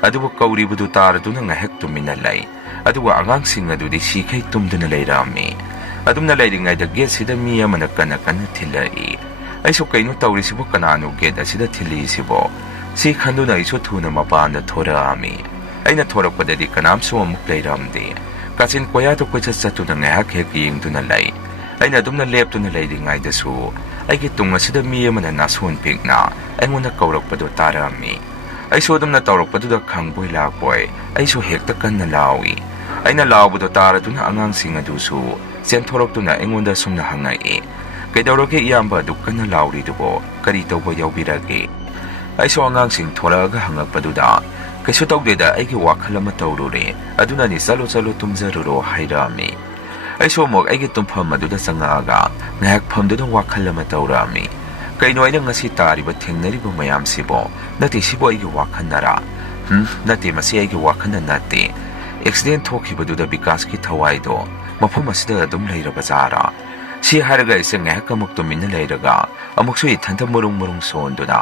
ꯑꯗꯨꯕꯨ ꯀꯧꯔꯤꯕꯗꯨ ꯇꯥꯔꯗꯨꯅ ꯉꯥꯏꯍꯥꯛ ꯇꯨꯃꯤꯟꯅ ꯂꯩ ꯑꯗꯨꯒ ꯑꯉꯥꯡꯁꯤꯡ ꯑꯗꯨꯗꯤ ꯁꯤꯈꯩ ꯇꯨꯝꯗꯨꯅ ꯂꯩꯔꯝꯃꯤ ꯑꯗꯨꯝꯅ ꯂꯩꯔꯤꯉꯩꯗ ꯒꯦꯠꯁꯤꯗ ꯃꯤ ꯑꯃꯅ ꯀꯟꯅ ꯀꯟꯅ ꯊꯤꯜꯂꯛꯏ ꯑꯩꯁꯨ ꯀꯩꯅꯣ ꯇꯧꯔꯤꯁꯤꯕꯨ ꯀꯅꯥꯅꯣ ꯒꯦꯠ ꯑꯁꯤꯗ ꯊꯤꯜꯂꯤꯁꯤꯕꯣ ꯁꯤ ꯈꯟꯗꯨꯅ ꯑꯩꯁꯨ ꯊꯨꯅ ꯃꯄꯥꯟꯗ ꯊꯣꯔꯛꯑꯝꯃꯤ ꯑꯩꯅ ꯊꯣꯔꯛꯄꯗꯗꯤ ꯀꯅꯥꯝꯁꯨ ꯑꯃꯨꯛ ꯂꯩꯔꯝꯗꯦ ꯀꯥꯆꯤꯟ ꯀꯣꯌꯥꯗ ꯀꯣꯏꯆꯠ ꯆꯠꯇꯨꯅ ꯉꯥꯏꯍꯥꯛ ꯍꯦꯛ ꯌꯦꯡꯗꯨꯅ ꯂꯩ ꯑꯩꯅ ꯑꯗꯨꯝꯅ ꯂꯦꯞꯇꯨꯅ ꯂꯩꯔꯤꯉꯩꯗꯁꯨ ꯑꯩꯒꯤ ꯇꯨꯡ ꯑꯁꯤꯗ ꯃꯤ ꯑꯃꯅ ꯅꯥꯁꯣꯟ ꯄꯤꯛꯅ ꯑꯩꯉꯣꯟꯗ ꯀꯧꯔꯛꯄꯗꯨ ꯇꯥꯔꯝꯃꯤ ꯑꯩꯁꯨ ꯑꯗꯨꯝꯅ ꯇꯧꯔꯛꯄꯗꯨꯗ ꯈꯪꯕꯣꯏ ꯂꯥꯛꯄꯣꯏ ꯑꯩꯁꯨ ꯍꯦꯛꯇ ꯀꯟꯅ ꯂꯥꯎꯏ ꯑꯩꯅ ꯂꯥꯎꯕꯗꯣ ꯇꯥꯔꯗꯨꯅ ꯑꯉꯥꯡꯁꯤꯡ ꯑꯗꯨꯁꯨ ꯆꯦꯟꯊꯣꯔꯛꯇꯨꯅ ꯑꯩꯉꯣꯟꯗ ꯁꯨꯝꯅ ꯍꯪꯉꯛꯏ ꯀꯩꯗꯧꯔꯒꯦ ꯏꯌꯥꯝꯕ ꯑꯗꯨ ꯀꯟꯅ ꯂꯥꯎꯔꯤꯗꯨꯕꯣ ꯀꯔꯤ ꯇꯧꯕ ꯌꯥꯎꯕꯤꯔꯒꯦ ꯑꯩꯁꯨ ꯑꯉꯥꯡꯁꯤꯡ ꯊꯣꯔꯛꯑꯒ ꯍꯪꯉꯛꯄꯗꯨꯗ ꯀꯩꯁꯨ ꯇꯧꯗꯦꯗ ꯑꯩꯒꯤ ꯋꯥꯈꯜ ꯑꯃ ꯇꯧꯔꯨꯔꯦ ꯑꯗꯨꯅꯅꯤ ꯆꯠꯂꯣ ꯆꯠꯂꯣ ꯇꯨꯝꯖꯔꯨꯔꯣ ꯍꯥꯏꯔꯛꯑꯝꯃꯤ ꯑꯩꯁꯨ ꯑꯃꯨꯛ ꯑꯩꯒꯤ ꯇꯨꯝꯐꯝ ꯑꯗꯨꯗ ꯆꯪꯉꯛꯑꯒ ꯉꯥꯏꯍꯥꯛ ꯐꯝꯗꯨꯅ ꯋꯥꯈꯜ ꯑꯃ ꯇꯧꯔꯛꯑꯝꯃꯤ ꯀꯩꯅꯣ ꯑꯩꯅ ꯉꯁꯤ ꯇꯥꯔꯤꯕ ꯊꯦꯡꯅꯔꯤꯕ ꯃꯌꯥꯝꯁꯤꯕꯣ ꯅꯠꯇꯦ ꯁꯤꯕꯨ ꯑꯩꯒꯤ ꯋꯥꯈꯜꯅꯔꯥ ꯅꯠꯇꯦ ꯃꯁꯤ ꯑꯩꯒꯤ ꯋꯥꯈꯜꯅ ꯅꯠꯇꯦ ꯑꯦꯛꯁꯤꯗꯦꯟ ꯊꯣꯛꯈꯤꯕꯗꯨꯗ ꯕꯤꯀꯥꯁꯀꯤ ꯊꯋꯥꯏꯗꯣ ꯃꯐꯝ ꯑꯁꯤꯗ ꯑꯗꯨꯝ ꯂꯩꯔꯕꯖꯥꯔꯥ ꯁꯤ ꯍꯥꯏꯔꯒ ꯑꯩꯁꯦ ꯉꯥꯏꯍꯥꯛ ꯑꯃꯨꯛ ꯇꯨꯃꯤꯟꯅ ꯂꯩꯔꯒ ꯑꯃꯨꯛꯁꯨ ꯏꯊꯟꯇ ꯃꯔꯨꯡ ꯃꯔꯨꯡ ꯁꯣꯟꯗꯨꯅ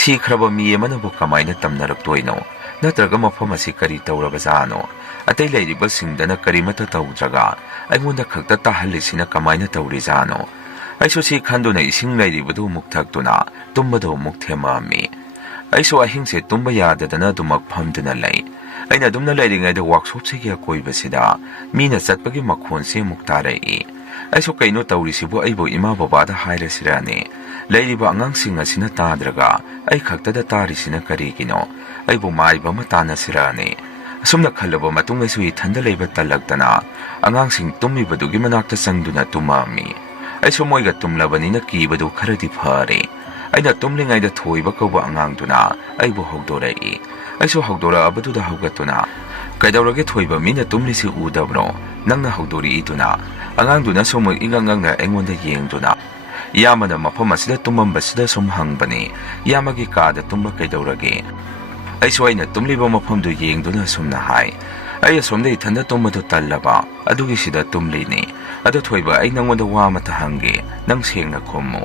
ꯁꯤꯈ꯭ꯔꯕ ꯃꯤ ꯑꯃꯅꯕꯨ ꯀꯃꯥꯏꯅ ꯇꯝꯅꯔꯛꯇꯣꯏꯅꯣ ꯅꯠꯇ꯭ꯔꯒ ꯃꯐꯝ ꯑꯁꯤ ꯀꯔꯤ ꯇꯧꯔꯕꯖꯥꯠꯅꯣ ꯑꯇꯩ ꯂꯩꯔꯤꯕꯁꯤꯡꯗꯅ ꯀꯔꯤꯃꯠꯇ ꯇꯧꯗ꯭ꯔꯒ ꯑꯩꯉꯣꯟꯗ ꯈꯛꯇ ꯇꯥꯍꯜꯂꯤꯁꯤꯅ ꯀꯃꯥꯏꯅ ꯇꯧꯔꯤꯖꯥꯠꯅꯣ ꯑꯩꯁꯨ ꯁꯤ ꯈꯟꯗꯨꯅ ꯏꯁꯤꯡ ꯂꯩꯔꯤꯕꯗꯨ ꯑꯃꯨꯛ ꯊꯛꯇꯨꯅ ꯇꯨꯝꯕꯗꯣ ꯑꯃꯨꯛ ꯊꯦꯝꯃꯛꯑꯝꯃꯤ ꯑꯩꯁꯨ ꯑꯍꯤꯡꯁꯦ ꯇꯨꯝꯕ ꯌꯥꯗꯗꯅ ꯑꯗꯨꯃꯛ ꯐꯝꯗꯨꯅ ꯂꯩ ꯑꯩꯅ ꯑꯗꯨꯝꯅ ꯂꯩꯔꯤꯉꯩꯗ ꯋꯥꯛꯁꯣꯞꯁꯤꯒꯤ ꯑꯀꯣꯏꯕꯁꯤꯗ ꯃꯤꯅ ꯆꯠꯄꯒꯤ ꯃꯈꯣꯟꯁꯤ ꯑꯃꯨꯛ ꯇꯥꯔꯛꯏ ꯑꯩꯁꯨ ꯀꯩꯅꯣ ꯇꯧꯔꯤꯁꯤꯕꯨ ꯑꯩꯕꯨ ꯏꯃꯥ ꯕꯕꯥꯗ ꯍꯥꯏꯔꯁꯤꯔꯅꯦ ꯂꯩꯔꯤꯕ ꯑꯉꯥꯡꯁꯤꯡ ꯑꯁꯤꯅ ꯇꯥꯗ꯭ꯔꯒ ꯑꯩ ꯈꯛꯇꯗ ꯇꯥꯔꯤꯁꯤꯅ ꯀꯔꯤꯒꯤꯅꯣ ꯑꯩꯕꯨ ꯃꯥꯏꯕ ꯑꯃ ꯇꯥꯟꯅꯁꯤꯔꯅꯦ ꯑꯁꯨꯝꯅ ꯈꯜꯂꯕ ꯃꯇꯨꯡ ꯑꯩꯁꯨ ꯏꯊꯟꯗ ꯂꯩꯕ ꯇꯜꯂꯛꯇꯅ ꯑꯉꯥꯡꯁꯤꯡ ꯇꯨꯝꯃꯤꯕꯗꯨꯒꯤ ꯃꯅꯥꯛꯇ ꯆꯪꯗꯨꯅ ꯇꯨꯝꯃꯝꯃꯤ ꯑꯩꯁꯨ ꯃꯣꯏꯒ ꯇꯨꯝꯂꯕꯅꯤꯅ ꯀꯤꯕꯗꯨ ꯈꯔꯗꯤ ꯐꯔꯦ ꯑꯩꯅ ꯇꯨꯝꯂꯤꯉꯩꯗ ꯊꯣꯏꯕ ꯀꯧꯕ ꯑꯉꯥꯡꯗꯨꯅ ꯑꯩꯕꯨ ꯍꯧꯗꯣꯔꯛꯏ ꯑꯩꯁꯨ ꯍꯧꯗꯣꯔꯛꯑꯕꯗꯨꯗ ꯍꯧꯒꯠꯇꯨꯅ ꯀꯩꯗꯧꯔꯒꯦ ꯊꯣꯏꯕ ꯃꯤꯅ ꯇꯨꯝꯂꯤꯁꯤ ꯎꯗꯕ꯭ꯔꯣ ꯅꯪꯅ ꯍꯧꯗꯣꯔꯛꯏꯗꯨꯅ ꯑꯉꯥꯡꯗꯨꯅꯁꯨ ꯑꯃꯨꯛ ꯏꯉꯛ ꯉꯛꯅ ꯑꯩꯉꯣꯟꯗ ꯌꯦꯡꯗꯨꯅ ꯏꯌꯥꯝꯕꯅ ꯃꯐꯝ ꯑꯁꯤꯗ ꯇꯨꯝꯃꯝꯕꯁꯤꯗ ꯁꯨꯝ ꯍꯪꯕꯅꯤ ꯏꯌꯥꯝꯕꯒꯤ ꯀꯥꯗ ꯇꯨꯝꯕ ꯀꯩꯗꯧꯔꯒꯦ ꯑꯩꯁꯨ ꯑꯩꯅ ꯇꯨꯝꯂꯤꯕ ꯃꯐꯝꯗꯨ ꯌꯦꯡꯗꯨꯅ ꯁꯨꯝꯅ ꯍꯥꯏ ꯑꯩ ꯑꯁꯣꯝꯗ ꯏꯊꯟꯗ ꯇꯨꯝꯕꯗꯨ ꯇꯜꯂꯕ ꯑꯗꯨꯒꯤ ꯁꯤꯗ ꯇꯨꯝꯂꯤꯅꯤ ꯑꯗꯨ ꯊꯣꯏꯕ ꯑꯩ ꯅꯪꯉꯣꯟda ꯋꯥ ꯑꯃꯇ ꯍꯪꯒꯦ ꯅꯪ ꯁꯦꯡꯅ ꯈꯨꯝꯃꯨ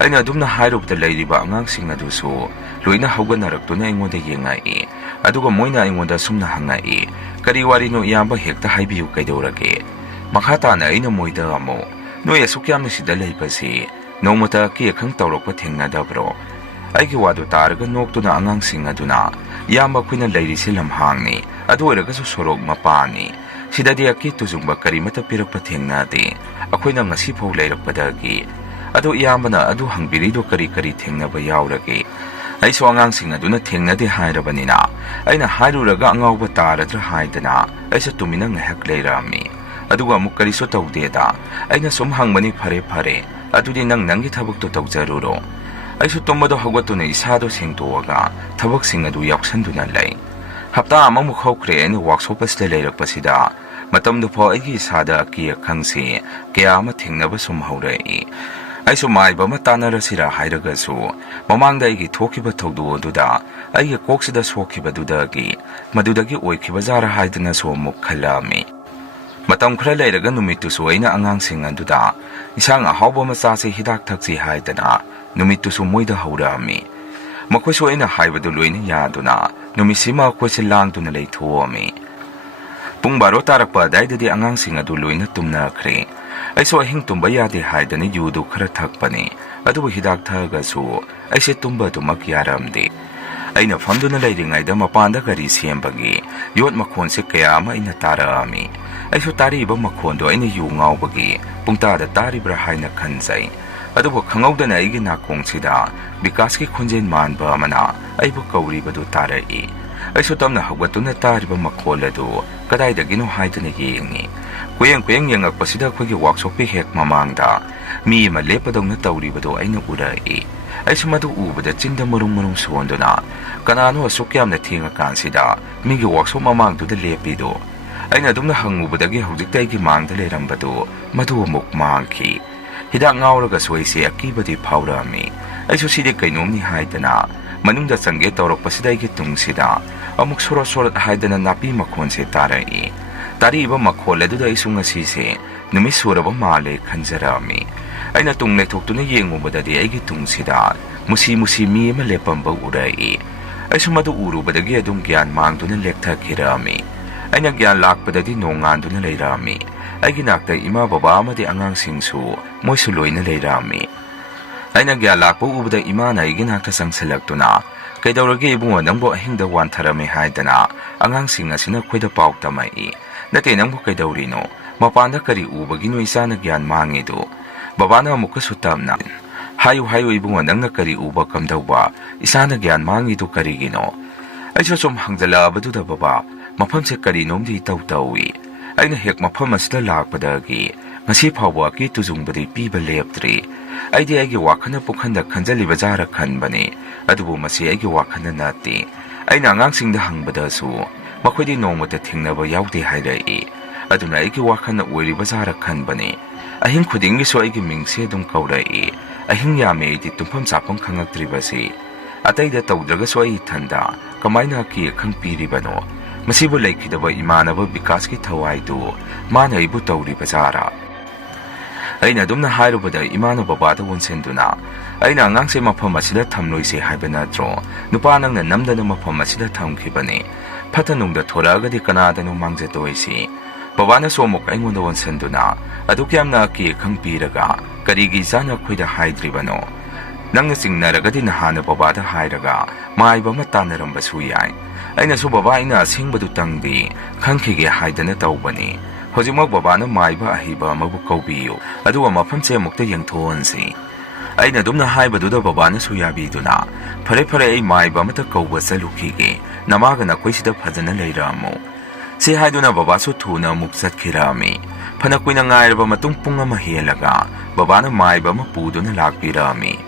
ꯑꯩꯅ ꯑꯗꯨꯝꯅ ꯍꯥꯏꯔꯨꯕꯗ ꯂꯩꯔꯤꯕ ꯑꯉꯥꯡꯁꯤꯡ ꯑꯗꯨꯁꯨ ꯂꯣꯏꯅ ꯍꯧꯒꯠꯅꯔꯛꯇꯨꯅ ꯑꯩꯉꯣꯟꯗ ꯌꯦꯡꯉꯛꯏ ꯑꯗꯨꯒ ꯃꯣꯏꯅ ꯑꯩꯉꯣꯟꯗ ꯁꯨꯝꯅ ꯍꯪꯉꯛꯏ ꯀꯔꯤ ꯋꯥꯔꯤꯅꯣ ꯏꯌꯥꯝꯕ ꯍꯦꯛꯇ ꯍꯥꯏꯕꯤꯌꯨ ꯀꯩꯗꯧꯔꯒꯦ ꯃꯈꯥ ꯇꯥꯅ ꯑꯩꯅ ꯃꯣꯏꯗ ꯑꯃꯨꯛ ꯅꯣꯏ ꯑꯁꯨꯛ ꯌꯥꯝꯅ ꯁꯤꯗ ꯂꯩꯕꯁꯤ ꯅꯣꯡꯃꯇ ꯑꯀꯤ ꯑꯈꯪ ꯇꯧꯔꯛꯄ ꯊꯦꯡꯅꯗꯕ꯭ꯔꯣ ꯑꯩꯒꯤ ꯋꯥꯗꯨ ꯇꯥꯔꯒ ꯅꯣꯛꯇꯨꯅ ꯑꯉꯥꯡꯁꯤꯡ ꯑꯗꯨꯅ ꯏꯌꯥꯝꯕ ꯑꯩꯈꯣꯏꯅ ꯂꯩꯔꯤꯁꯤ ꯂꯝꯍꯥꯡꯅꯤ ꯑꯗꯨ ꯑꯣꯏꯔꯒꯁꯨ ꯁꯣꯔꯣꯛ ꯃꯄꯥꯟꯅꯤ ꯁꯤꯗꯗꯤ ꯑꯀꯤ ꯇꯨꯖꯨꯡꯕ ꯀꯔꯤꯃꯠꯇ ꯄꯤꯔꯛꯄ ꯊꯦꯡꯅꯗꯦ ꯑꯩꯈꯣꯏꯅ ꯉꯁꯤꯐꯥꯎ ꯂꯩꯔꯛꯄꯗꯒꯤ ꯑꯗꯨ ꯏꯌꯥꯝꯕꯅ ꯑꯗꯨ ꯍꯪꯕꯤꯔꯤꯗꯨ ꯀꯔꯤ ꯀꯔꯤ ꯊꯦꯡꯅꯕ ꯌꯥꯎꯔꯒꯦ ꯑꯩꯁꯨ ꯑꯉꯥꯡꯁꯤꯡ ꯑꯗꯨꯅ ꯊꯦꯡꯅꯗꯦ ꯍꯥꯏꯔꯕꯅꯤꯅ ꯑꯩꯅ ꯍꯥꯏꯔꯨꯔꯒ ꯑꯉꯥꯎꯕ ꯇꯥꯔꯗ꯭ꯔꯥ ꯍꯥꯏꯗꯅ ꯑꯩꯁꯨ ꯇꯨꯃꯤꯟꯅ ꯉꯥꯏꯍꯥꯛ ꯂꯩꯔꯝꯃꯤ ꯑꯗꯨꯒ ꯑꯃꯨꯛ ꯀꯔꯤꯁꯨ ꯇꯧꯗꯦꯗ ꯑꯩꯅ ꯁꯨꯝ ꯍꯪꯕꯅꯤ ꯐꯔꯦ ꯐꯔꯦ ꯑꯗꯨꯗꯤ ꯅꯪꯒꯤ ꯊꯕꯛꯇꯣ ꯇꯧꯖꯔꯨꯔꯣ ꯑꯩꯁꯨ ꯇꯨꯝꯕꯗꯣ ꯍꯧꯒꯠꯇꯨꯅ ꯏꯁꯥꯗꯣ ꯁꯦꯡꯗꯣꯛꯑꯒ ꯊꯕꯛꯁꯤꯡ ꯑꯗꯨ ꯌꯥꯎꯁꯟꯗꯨꯅ ꯂꯩ ꯍꯞꯇꯥ ꯑꯃꯃꯨꯛ ꯍꯧꯈ꯭ꯔꯦ ꯑꯩꯅ ꯋꯥꯛꯁꯣꯞ ꯑꯁꯤꯗ ꯂꯩꯔꯛꯄꯁꯤꯗ ꯃꯇꯝꯗꯨꯐꯥꯎ ꯑꯩꯒꯤ ꯏꯁꯥꯗ ꯑꯀꯤ ꯑꯈꯪꯁꯤ ꯀꯌా ꯑꯃ ꯊꯦꯡꯅꯕ ꯁꯨꯝ ꯍꯧꯔꯛꯏ ꯑꯩꯁꯨ ꯃꯥꯏꯕ ꯑꯃ ꯇꯥꯟꯅꯔꯁꯤꯔ ꯍꯥꯏꯔꯒꯁꯨ ꯃꯃꯥꯡꯗ ꯑꯩꯒꯤ ꯊꯣꯛꯈꯤꯕ ꯊꯧꯗꯣꯛ ꯑꯗꯨꯗ ꯑꯩꯒꯤ ꯀꯣꯛꯁꯤꯗ ꯁꯣꯛꯈꯤꯕꯗꯨꯗꯒꯤ ꯃꯗꯨꯗꯒꯤ ꯑꯣꯏꯈꯤꯕꯖꯥꯔ ꯍꯥꯏꯗꯅꯁꯨ ꯑꯃꯨꯛ ꯈꯜꯂꯛꯑꯝꯃꯤ Matam khara leiraga numittusu aina angangsing aduda isang ahawba macase hidak thaksi haidana numittusu moida haurami makoisu aina haibadu loina yaduna numisima akoise langduna leithuami pung 12 tarakpa daidadi angangsing adu loina tumnakhre aiso ahing tumba yade haidana yudu khara thakpani adubu hidak thagasu aise tumba tumak yaramde aina famduna leiringaida mapanda gari sembagi yot makhonse kaya ama ina tarami aiso tariba makhondo aina yu ngaubagi pungtada taribra haina khanjai adubu khangawdana aigi nakongchida bikaski khunjen manba amana aibu kauribadu tarai aiso tamna hawgatuna tariba makhol adu kadaidagino haidana yengi kuyeng yengakpasida khoi workshop pi hek mamangda mi ma lepadongna tawribadu aina urai aiso madu ubada chinda marung sonduna kanano asukyamna thinga kansida migi workshop mamangduda lepido aina dumna hangubadagi hojiktaigi mangda lerambadu madu muk mangki hidak ngawraga soise akibadi phawrami aiso sidi kainomni haidana manungda change tawrakpasidagi tungsida amuk sorot haidana napi makhonse tarai tariba makhol aduda aisu ngasise numi suraba male khanjarami aina tungle thoktuna yengubadadi aigi tungsida musi mi ma lepamba urai aisu madu urubadagi adum gyan mangduna lekthakirami aina gyan lakpadadi nonganduna leirami aigi nakta ima baba amadi angangsingsu moisu loina leirami aina gyan lakpa ubada imana aigi nakta sangsalakduna kaidawrage ibungo nangbo ahingda wantharame haidana angangsing asina khoida paw tamai nate nangbo kaidawrino mapanda kari ubagino isana gyan mangido babana amukka sutamna hayu ibungo nangna kari uba kamdawba isana gyan mangido karigino aiso som hangdalabaduda baba mafamse kari nomdi tawtawi aina hek mafam asida lakpadagi ngasi phawwa ki tujungbadi piba leptri aidi aigi wakhana pukhanda khanjaliba jara khanbani adubu masi aigi wakhana nati aina angangsingda hangbadasu makhodi nongmata thingnaba yawde hairai aduna aigi wakhana oiriba jara khanbani ahing khudingi so aigi mingse dum kaurai ahing yame di tumpham chapam khangaktribasi ataida tawdraga so ai thanda kamaina ki khangpiribano masibu laikhidaba imanaba vikas ki thawaidu mana ibu tawri bazara aina dumna hairubada imanu babada wonsenduna aina angangse mafam asida thamloise haibanatro nupa nangna namdana mafam asida thamkhibani phatanungda thoragadi kanadanu mangjatoisi babana somuk aingonda wonsenduna adukyamna ki khangpiraga karigi jana khoida haidribano nangna singnaragadi nahana babada hairaga maiba matanarambasu yai aina su baba ina singbadu tangdi khangkhige haidana tawbani hojimok babana maiba ahiba mabu kaubiyo aduwa mafamse mukta yengthonsi aina dumna haibaduda babana su yabiduna phare ai maiba mata kauba salukhige namaga na koisida phajana leiramu se haiduna baba su thuna muksat khirami phana kuina ngairba matung punga mahelaga babana maiba ma puduna lakpirami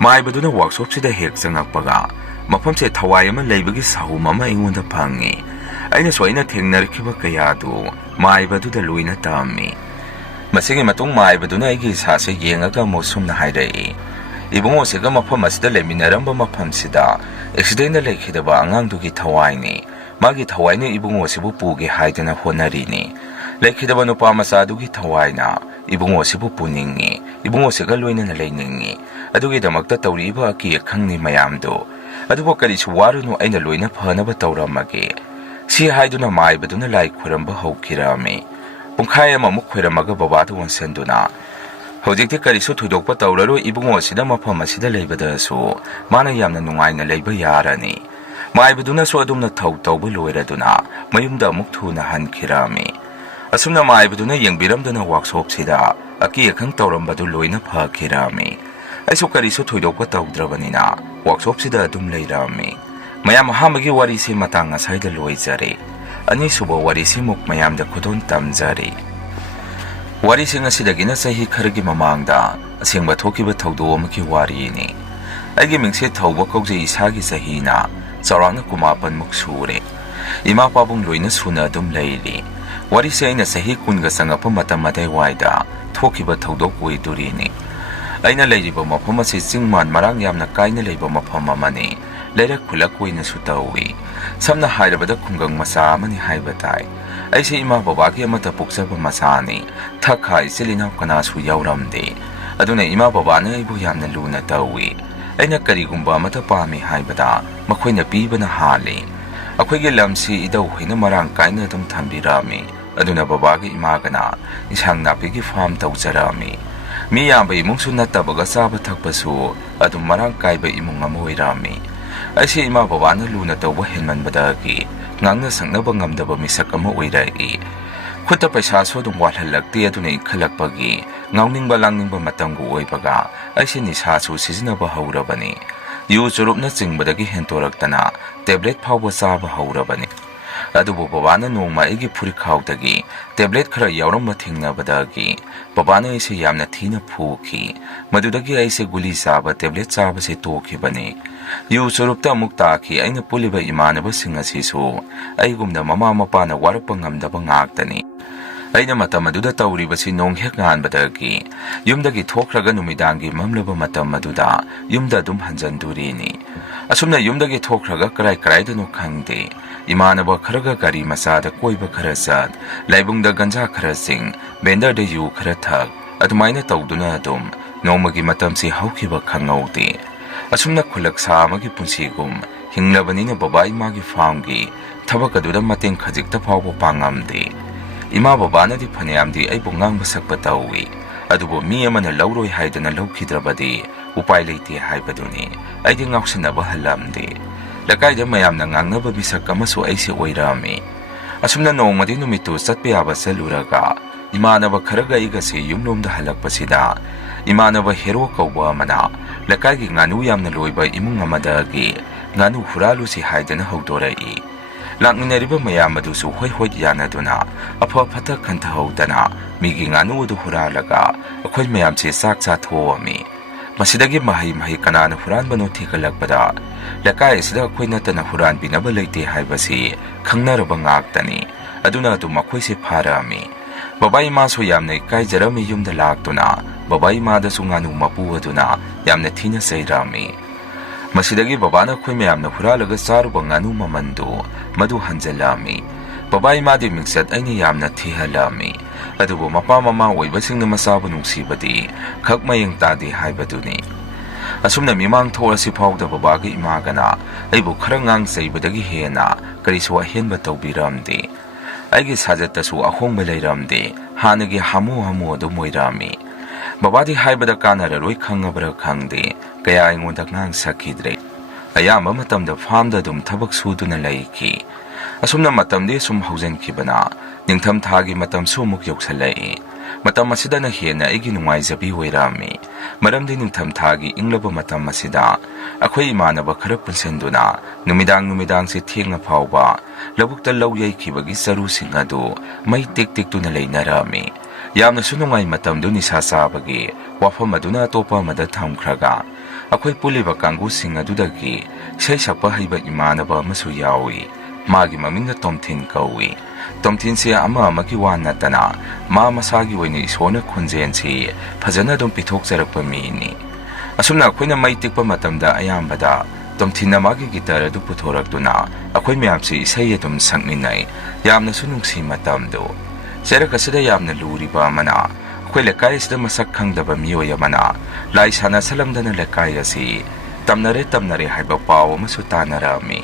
maibaduna workshop sida hek changakpaga mafamse thawai ama leibagi sahum ama ingonda phangi aina soina thengnarkhiba kayadu maibaduda loina tammi masigi matung maibaduna aigi sase yengaga mosumna hairai ibungo sega mafam asida leminaramba mafam sida accident lekhidaba angangdugi thawaini magi thawaini ibungo sibu puge haidana honarini lekhidaba nupa masadugi thawaina ibungo sibu puningi ibungo sega loina na leiningi adugi damakta tawriba ki khangni mayamdo adubo karisu warunu aina loina phanaba tawramage si haiduna maibaduna lai khuramba hawkhirami pungkhai ama muk khoiramaga babadu wonsenduna hojikti karisu thudokpa tawraro ibungo sida mafam asida leibadasu mana yamna nungaina leiba yarani maibaduna so adumna tawba loiraduna mayumda amuk thuna hankhirami asumna maibaduna yengbiramdana workshop sida aki akhang tawrambadu loina phakhirami aiso karisu thudokpa tawdrabanina workshop sida adum leirami mayam hamagi wari se matang asaida loijare ani suba wari se muk mayam da khudon tamjare wari sing asidagina sahi khargi mamangda asengba thokiba thawdo amaki wari ni aigi mingse thawba kauje isagi sahina chaurana kumapan muk sure ima pabung loina suna dum leili wari se aina sahi kunga sangapa matam matai waida thokiba thawdo koi durini aina leiriba mafam ase chingman marang yamna kaina leiba mafam amani leirak khulak koina su tawi samna hairabada khungang masa amani haibatai ꯑꯩꯁꯦ ꯏꯃꯥ ꯕꯕꯥꯒꯤ ꯑꯃꯠꯇ ꯄꯣꯛꯆꯕ ꯃꯆꯥꯅꯤ, ꯊꯛ ꯈꯥ ꯏꯆꯤꯜ ꯏꯅꯥꯎ ꯀꯅꯥꯁꯨ ꯌꯥꯎꯔꯝꯗꯦ꯫ ꯑꯗꯨꯅ ꯏꯃꯥ ꯕꯕꯥꯅ ꯑꯩꯕꯨ ꯌꯥꯝꯅ ꯂꯨꯅ ꯇꯧꯏ꯫ ꯑꯩꯅ ꯀꯔꯤꯒꯨꯝꯕ ꯑꯃꯠꯇ ꯄꯥꯝꯃꯤ ꯍꯥꯏꯕꯗ ꯃꯈꯣꯏꯅ ꯄꯤꯕꯅ ꯍꯥꯜꯂꯤ꯫ ꯑꯩꯈꯣꯏꯒꯤ ꯂꯝꯁꯤ ꯏꯙꯧꯍꯣꯏꯅ ꯃꯔꯥꯡ ꯀꯥꯏꯅ ꯑꯗꯨꯝ ꯊꯝꯕꯤꯔꯝꯃꯤ꯫ ꯑꯗꯨꯅ ꯕꯕꯥꯒ ꯏꯃꯥꯒꯅ ꯏꯟꯁꯥꯡ ꯅꯥꯄꯤꯒꯤ ꯐꯥꯔꯝ ꯇꯧꯖꯔꯝꯃꯤ꯫ ꯃꯤ ꯌꯥꯝꯕ ꯏꯃꯨꯡꯁꯨ ꯅꯠꯇꯕꯒ ꯆꯥꯕ ꯊꯛꯄꯁꯨ ꯑꯗꯨꯝ ꯃꯔꯥꯡ ꯀꯥꯏꯕ ꯏꯃꯨꯡ ꯑꯃ ꯑꯣꯏꯔꯝꯃꯤ꯫ ꯑꯩꯁꯦ ꯏꯃꯥ ꯕꯕꯥꯅ ꯂꯨꯅ ꯇꯧꯕ ꯍꯦꯟꯃꯟꯕꯗꯒꯤ ꯉꯥꯡꯅ ꯁꯛꯅꯕ ꯉꯝꯗꯕ ꯃꯤꯁꯛ ꯑꯃ ꯑꯣꯏꯔꯛꯏ꯫ ꯈꯨꯠꯇ ꯄꯩꯁꯥꯁꯨ ꯑꯗꯨꯝ ꯋꯥꯠꯍꯜꯂꯛꯇꯦ꯫ ꯑꯗꯨꯅ ꯏꯟꯈꯠꯂꯛꯄꯒꯤ ꯉꯥꯎꯅꯤꯡꯕ ꯂꯥꯡꯅꯤꯡꯕ ꯃꯇꯝꯒ ꯑꯣꯏꯕꯒ ꯑꯩꯁꯦ ꯅꯤꯁꯥꯁꯨ ꯁꯤꯖꯤꯟꯅꯕ ꯍꯧꯔꯕꯅꯤ꯫ ꯌꯨ ꯆꯨꯔꯨꯞꯅ ꯆꯤꯡꯕꯗꯒꯤ ꯍꯦꯟꯇꯣꯔꯛꯇꯅ ꯇꯦꯕ꯭ꯂꯦꯠ ꯐꯥꯎꯕ ꯆꯥꯕ ꯍꯧꯔꯕꯅꯤ꯫ ꯑꯗꯨꯕꯨ ꯕꯕꯥꯅ ꯅꯣꯡꯃ ꯑꯩꯒꯤ ꯐꯨꯔꯤꯠꯈꯥꯎꯗꯒꯤ ꯇꯦꯕ꯭ꯂꯦꯠ ꯈꯔ ꯌꯥꯎꯔꯝꯕ ꯊꯦꯡꯅꯕꯗꯒꯤ ꯕꯕꯥꯅ ꯑꯩꯁꯦ ꯌꯥꯝꯅ ꯊꯤꯅ ꯐꯨꯈꯤ꯫ ꯃꯗꯨꯗꯒꯤ ꯑꯩꯁꯦ ꯒꯨꯂꯤ ꯆꯥꯕ, ꯇꯦꯕ꯭ꯂꯦꯠ ꯆꯥꯕꯁꯦ ꯇꯣꯛꯈꯤꯕꯅꯤ꯫ ꯌꯨ ꯆꯨꯔꯨꯞꯇ ꯑꯃꯨꯛ ꯇꯥꯈꯤ꯫ ꯑꯩꯅ ꯄꯨꯜꯂꯤꯕ ꯏꯃꯥꯟꯅꯕꯁꯤꯡ ꯑꯁꯤꯁꯨ ꯑꯩꯒꯨꯝꯅ ꯃꯃꯥ ꯃꯄꯥꯅ ꯋꯥꯔꯛꯄ ꯉꯝꯗꯕ ꯉꯥꯛꯇꯅꯤ꯫ ꯑꯩꯅ ꯃꯇꯝ ꯑꯗꯨꯗ ꯇꯧꯔꯤꯕꯁꯤ ꯅꯣꯡ ꯍꯦꯛ ꯉꯥꯟꯕꯗꯒꯤ ꯌꯨꯝꯗꯒꯤ ꯊꯣꯛꯈ꯭ꯔꯒ ꯅꯨꯃꯤꯗꯥꯡꯒꯤ ꯃꯝꯂꯕ ꯃꯇꯝ ꯑꯗꯨꯗ ꯌꯨꯝꯗ ꯑꯗꯨꯝ ꯍꯟꯖꯟꯗꯨꯔꯤꯅꯤ꯫ ꯑꯁꯨꯝꯅ ꯌꯨꯝꯗꯒꯤ ꯊꯣꯛꯈ꯭ꯔꯒ ꯀꯔꯥꯏꯗꯅꯣ ꯈꯪꯗꯦ ꯏꯃꯥꯟꯅꯕ ꯈꯔꯒ ꯒꯥꯔꯤ ꯃꯆꯥꯗ ꯀꯣꯏꯕ ꯈꯔ ꯆꯠ, ꯂꯥꯏꯕꯨꯡꯗ ꯒꯟꯖꯥ ꯈꯔ ꯆꯤꯡ, ꯕꯦꯟꯗꯔꯗ ꯌꯨ ꯈꯔ ꯊꯛ, ꯑꯗꯨꯃꯥꯏꯅ ꯇꯧꯗꯨꯅ ꯑꯗꯨꯝ ꯅꯣꯡꯃꯒꯤ ꯃꯇꯝꯁꯤ ꯍꯧꯈꯤꯕ ꯈꯪꯍꯧꯗꯦ꯫ ꯑꯁꯨꯝꯅ ꯈꯨꯜꯂꯛ ꯁꯥ ꯑꯃꯒꯤ ꯄꯨꯟꯁꯤꯒꯨꯝ ꯍꯤꯡꯂꯕꯅꯤꯅ ꯕꯕꯥ ꯏꯃꯥꯒꯤ ꯐꯥꯔꯝꯒꯤ ꯊꯕꯛ ꯑꯗꯨꯗ ꯃꯇꯦꯡ ꯈꯖꯤꯛꯇ ꯐꯥꯎꯕ ꯄꯥꯡꯉꯝꯗꯦ꯫ ꯏꯃꯥ ꯕꯕꯥꯅꯗꯤ ꯐꯅꯌꯥꯝꯗꯤ ꯑꯩꯕꯨ ꯉꯥꯡꯕ ꯁꯛꯄ ꯇꯧꯏ꯫ ꯑꯗꯨꯕꯨ ꯃꯤ ꯑꯃꯅ ꯂꯧꯔꯣꯏ ꯍꯥꯏꯗꯅ ꯂꯧꯈꯤꯗ꯭ꯔꯕꯗꯤ ꯎꯄꯥꯏ ꯂꯩꯇꯦ ꯍꯥꯏꯕꯗꯨꯅꯤ꯫ ꯑꯩꯗꯤ ꯉꯥꯎꯁꯟꯅꯕ ꯍꯜꯂꯝꯗꯦ꯫ ꯂꯩꯀꯥꯏꯗ ꯃꯌꯥꯝꯅ ꯉꯥꯡꯅꯕ ꯃꯤꯁꯛ ꯑꯃꯁꯨ ꯑꯩꯁꯦ ꯑꯣꯏꯔꯝꯃꯤ꯫ ꯑꯁꯨꯝꯅ ꯅꯣꯡꯃꯗꯤ ꯅꯨꯃꯤꯠꯇꯨ ꯆꯠꯄ ꯌꯥꯕ ꯆꯠꯂꯨꯔꯒ ꯏꯃꯥꯟꯅꯕ ꯈꯔꯒ ꯑꯩꯒꯁꯦ ꯌꯨꯝꯂꯣꯝꯗ ꯍꯜꯂꯛꯄꯁꯤꯗ ꯏꯃꯥꯟꯅꯕ ꯍꯦꯔꯣ ꯀꯧꯕ ꯑꯃꯅ ꯂꯩꯀꯥꯏꯒꯤ ꯉꯥꯅꯨ ꯌꯥꯝꯅ ꯂꯣꯏꯕ ꯏꯃꯨꯡ ꯑꯃꯗꯒꯤ ꯉꯥꯅꯨ ꯍꯨꯔꯥꯜꯂꯨꯁꯤ ꯍꯥꯏꯗꯅ ꯍꯧꯗꯣꯔꯛꯏ꯫ ꯂꯥꯛꯃꯤꯟꯅꯔꯤꯕ ꯃꯌꯥꯝ ꯑꯗꯨꯁꯨ ꯍꯣꯏ ꯍꯣꯏ ꯌꯥꯅꯗꯨꯅ ꯑꯐ ꯐꯠꯇ ꯈꯟꯊꯍꯧꯗꯅ ꯃꯤꯒꯤ ꯉꯥꯅꯨ ꯑꯗꯨ ꯍꯨꯔꯥꯜꯂꯒ ꯑꯩꯈꯣꯏ ꯃꯌꯥꯝꯁꯦ ꯆꯥꯛ ꯆꯥꯊꯣꯛꯑꯝꯃꯤ꯫ ꯃꯁꯤꯗꯒꯤ ꯃꯍꯩ ꯀꯅꯥꯅ ꯍꯨꯔꯥꯟꯕꯅꯣ ꯊꯤꯒꯠꯂꯛꯄꯗ ꯂꯩꯀꯥꯏ ꯑꯁꯤꯗ ꯑꯩꯈꯣꯏ ꯅꯠꯇꯅ ꯍꯨꯔꯥꯟꯕꯤꯅꯕ ꯂꯩꯇꯦ ꯍꯥꯏꯕꯁꯤ ꯈꯪꯅꯔꯕ ꯉꯥꯛꯇꯅꯤ꯫ ꯑꯗꯨꯅ ꯑꯗꯨꯝ ꯑꯩꯈꯣꯏꯁꯦ ꯐꯥꯔꯛꯑꯝꯃꯤ꯫ ꯕꯕꯥ ꯏꯃꯥꯁꯨ ꯌꯥꯝꯅ ꯏꯀꯥꯏꯖꯔꯝꯃꯤ꯫ ꯌꯨꯝꯗ ꯂꯥꯛꯇꯨꯅ ꯕꯕꯥ ꯏꯃꯥꯗꯁꯨ ꯉꯥꯅꯨ ꯃꯄꯨ ꯑꯗꯨꯅ ꯌꯥꯝꯅ ꯊꯤꯅ ꯆꯩꯔꯝꯃꯤ꯫ ꯃꯁꯤꯗꯒꯤ ꯕꯕꯥꯅ ꯑꯩꯈꯣꯏ ꯃꯌꯥꯝꯅ ꯍꯨꯔꯥꯜꯂꯒ ꯆꯥꯔꯨꯕ ꯉꯥꯅꯨ ꯃꯃꯟꯗꯨ ꯃꯗꯨ ꯍꯟꯖꯜꯂꯛꯑꯝꯃꯤ꯫ ꯕꯕꯥ ꯏꯃꯥꯗꯤ ꯃꯤꯡꯆꯠ ꯑꯩꯅ ꯌꯥꯝꯅ ꯊꯤꯍꯜꯂꯛꯑꯝꯃꯤ꯫ ꯑꯗꯨꯕꯨ ꯃꯄꯥ ꯃꯃꯥ ꯑꯣꯏꯕꯁꯤꯡꯅ ꯃꯆꯥꯕꯨ ꯅꯨꯡꯁꯤꯕꯗꯤ ꯈꯛ ꯃꯌꯦꯡ ꯇꯥꯗꯦ ꯍꯥꯏꯕꯗꯨꯅꯤ꯫ ꯑꯁꯨꯝꯅ ꯃꯤꯃꯥꯡ ꯊꯣꯛꯑꯁꯤ ꯐꯥꯎꯗ ꯕꯕꯥꯒ ꯏꯃꯥꯒꯅ ꯑꯩꯕꯨ ꯈꯔ ꯉꯥꯡ ꯆꯩꯕꯗꯒꯤ ꯍꯦꯟꯅ ꯀꯔꯤꯁꯨ ꯑꯍꯦꯟꯕ ꯇꯧꯕꯤꯔꯝꯗꯦ꯫ ꯑꯩꯒꯤ ꯁꯥꯖꯠꯇꯁꯨ ꯑꯍꯣꯡꯕ ꯂꯩꯔꯝꯗꯦ꯫ ꯍꯥꯟꯅꯒꯤ ꯍꯥꯃꯨ ꯑꯗꯨꯝ ꯑꯣꯏꯔꯝꯃꯤ꯫ ꯕꯕꯥꯗꯤ ꯍꯥꯏꯕꯗ ꯀꯥꯟꯅꯔꯔꯣꯏ ꯈꯪꯉꯕ꯭ꯔꯥ ꯈꯪꯗꯦ ꯀꯌꯥ ꯑꯩꯉꯣꯟꯗ ꯉꯥꯡ ꯁꯛꯈꯤꯗ꯭ꯔꯦ꯫ ꯑꯌꯥꯝꯕ ꯃꯇꯝꯗ ꯐꯥꯔꯝꯗ ꯑꯗꯨꯝ ꯊꯕꯛ ꯁꯨꯗꯨꯅ ꯂꯩꯈꯤ꯫ ꯑꯁꯨꯝꯅ ꯃꯇꯝꯗꯤ ꯁꯨꯝ ꯍꯧꯖꯤꯟꯈꯤꯕꯅ ꯅꯤꯡꯊꯝ ꯊꯥꯒꯤ ꯃꯇꯝꯁꯨ ꯑꯃꯨꯛ ꯌꯧꯁꯜꯂꯛꯏ꯫ ꯃꯇꯝ ꯑꯁꯤꯗꯅ ꯍꯦꯟꯅ ꯑꯩꯒꯤ ꯅꯨꯡꯉꯥꯏꯖꯕꯤ ꯑꯣꯏꯔꯝꯃꯤ꯫ ꯃꯔꯝꯗꯤ ꯅꯤꯡꯊꯝ ꯊꯥꯒꯤ ꯏꯪꯂꯕ ꯃꯇꯝ ꯑꯁꯤꯗ ꯑꯩꯈꯣꯏ ꯏꯃꯥꯟꯅꯕ ꯈꯔ ꯄꯨꯟꯁꯤꯟꯗꯨꯅ ꯅꯨꯃꯤꯗꯥꯡꯁꯦ ꯊꯦꯡꯅ ꯐꯥꯎꯕ ꯂꯧꯕꯨꯛꯇ ꯂꯧ ꯌꯩꯈꯤꯕꯒꯤ ꯆꯔꯨꯁꯤꯡ ꯑꯗꯨ ꯃꯩ ꯇꯤꯛꯇꯨꯅ ꯂꯩꯅꯔꯝꯃꯤ꯫ ꯌꯥꯝꯅꯁꯨ ꯅꯨꯡꯉꯥꯏ ꯃꯇꯝꯗꯨ ꯅꯤꯁꯥ ꯆꯥꯕꯒꯤ ꯋꯥꯐꯝ ꯑꯗꯨꯅ ꯑꯇꯣꯞꯄ ꯑꯃꯗ ꯊꯝꯈ꯭ꯔꯒ ꯑꯩꯈꯣꯏ ꯄꯨꯜꯂꯤꯕ ꯀꯥꯡꯕꯨꯁꯤꯡ ꯑꯗꯨꯗꯒꯤ ꯏꯁꯩ ꯁꯛꯄ ꯍꯩꯕ ꯏꯃꯥꯟꯅꯕ ꯑꯃꯁꯨ ꯌꯥꯎꯏ꯫ ꯃꯥꯒꯤ ꯃꯃꯤꯡꯅ ꯇꯣꯝꯊꯤꯟ ꯀꯧꯏ꯫ ꯇꯣꯝꯊꯤꯟꯁꯦ ꯑꯃꯒꯤ ꯋꯥ ꯅꯠꯇꯅ ꯃꯥ ꯃꯁꯥꯒꯤ ꯑꯣꯏꯅ ꯏꯁꯣꯔꯅ ꯈꯣꯟꯖꯦꯜꯁꯤ ꯐꯖꯅ ꯑꯗꯨꯝ ꯄꯤꯊꯣꯛꯆꯔꯛꯄ ꯃꯤꯅꯤ꯫ ꯑꯁꯨꯝꯅ ꯑꯩꯈꯣꯏꯅ ꯃꯩ ꯇꯤꯛꯄ ꯃꯇꯝꯗ ꯑꯌꯥꯝꯕꯗ ꯇꯣꯝꯊꯤꯟꯅ ꯃꯥꯒꯤ ꯒꯤꯇꯔ ꯑꯗꯨ ꯄꯨꯊꯣꯔꯛꯇꯨꯅ ꯑꯩꯈꯣꯏ ꯃꯌꯥꯝꯁꯤ ꯏꯁꯩ ꯑꯗꯨꯝ ꯁꯛꯃꯤꯟꯅꯩ꯫ ꯌꯥꯝꯅꯁꯨ ꯅꯨꯡꯁꯤ ꯃꯇꯝꯗꯨ꯫ ꯆꯩꯔꯛ ꯑꯁꯤꯗ ꯌꯥꯝꯅ ꯂꯨꯔꯤꯕ ꯑꯃꯅ ꯑꯩꯈꯣꯏ ꯂꯩꯀꯥꯏ ꯑꯁꯤꯗ ꯃꯁꯛ ꯈꯪꯗꯕ ꯃꯤꯑꯣꯏ ꯑꯃꯅ ꯂꯥꯏ ꯁꯥꯟꯅꯁꯜꯂꯝꯗꯅ ꯂꯩꯀꯥꯏ ꯑꯁꯤ ꯇꯝꯅꯔꯦ ꯍꯥꯏꯕ ꯄꯥꯎ ꯑꯃꯁꯨ ꯇꯥꯟꯅꯔꯝꯃꯤ꯫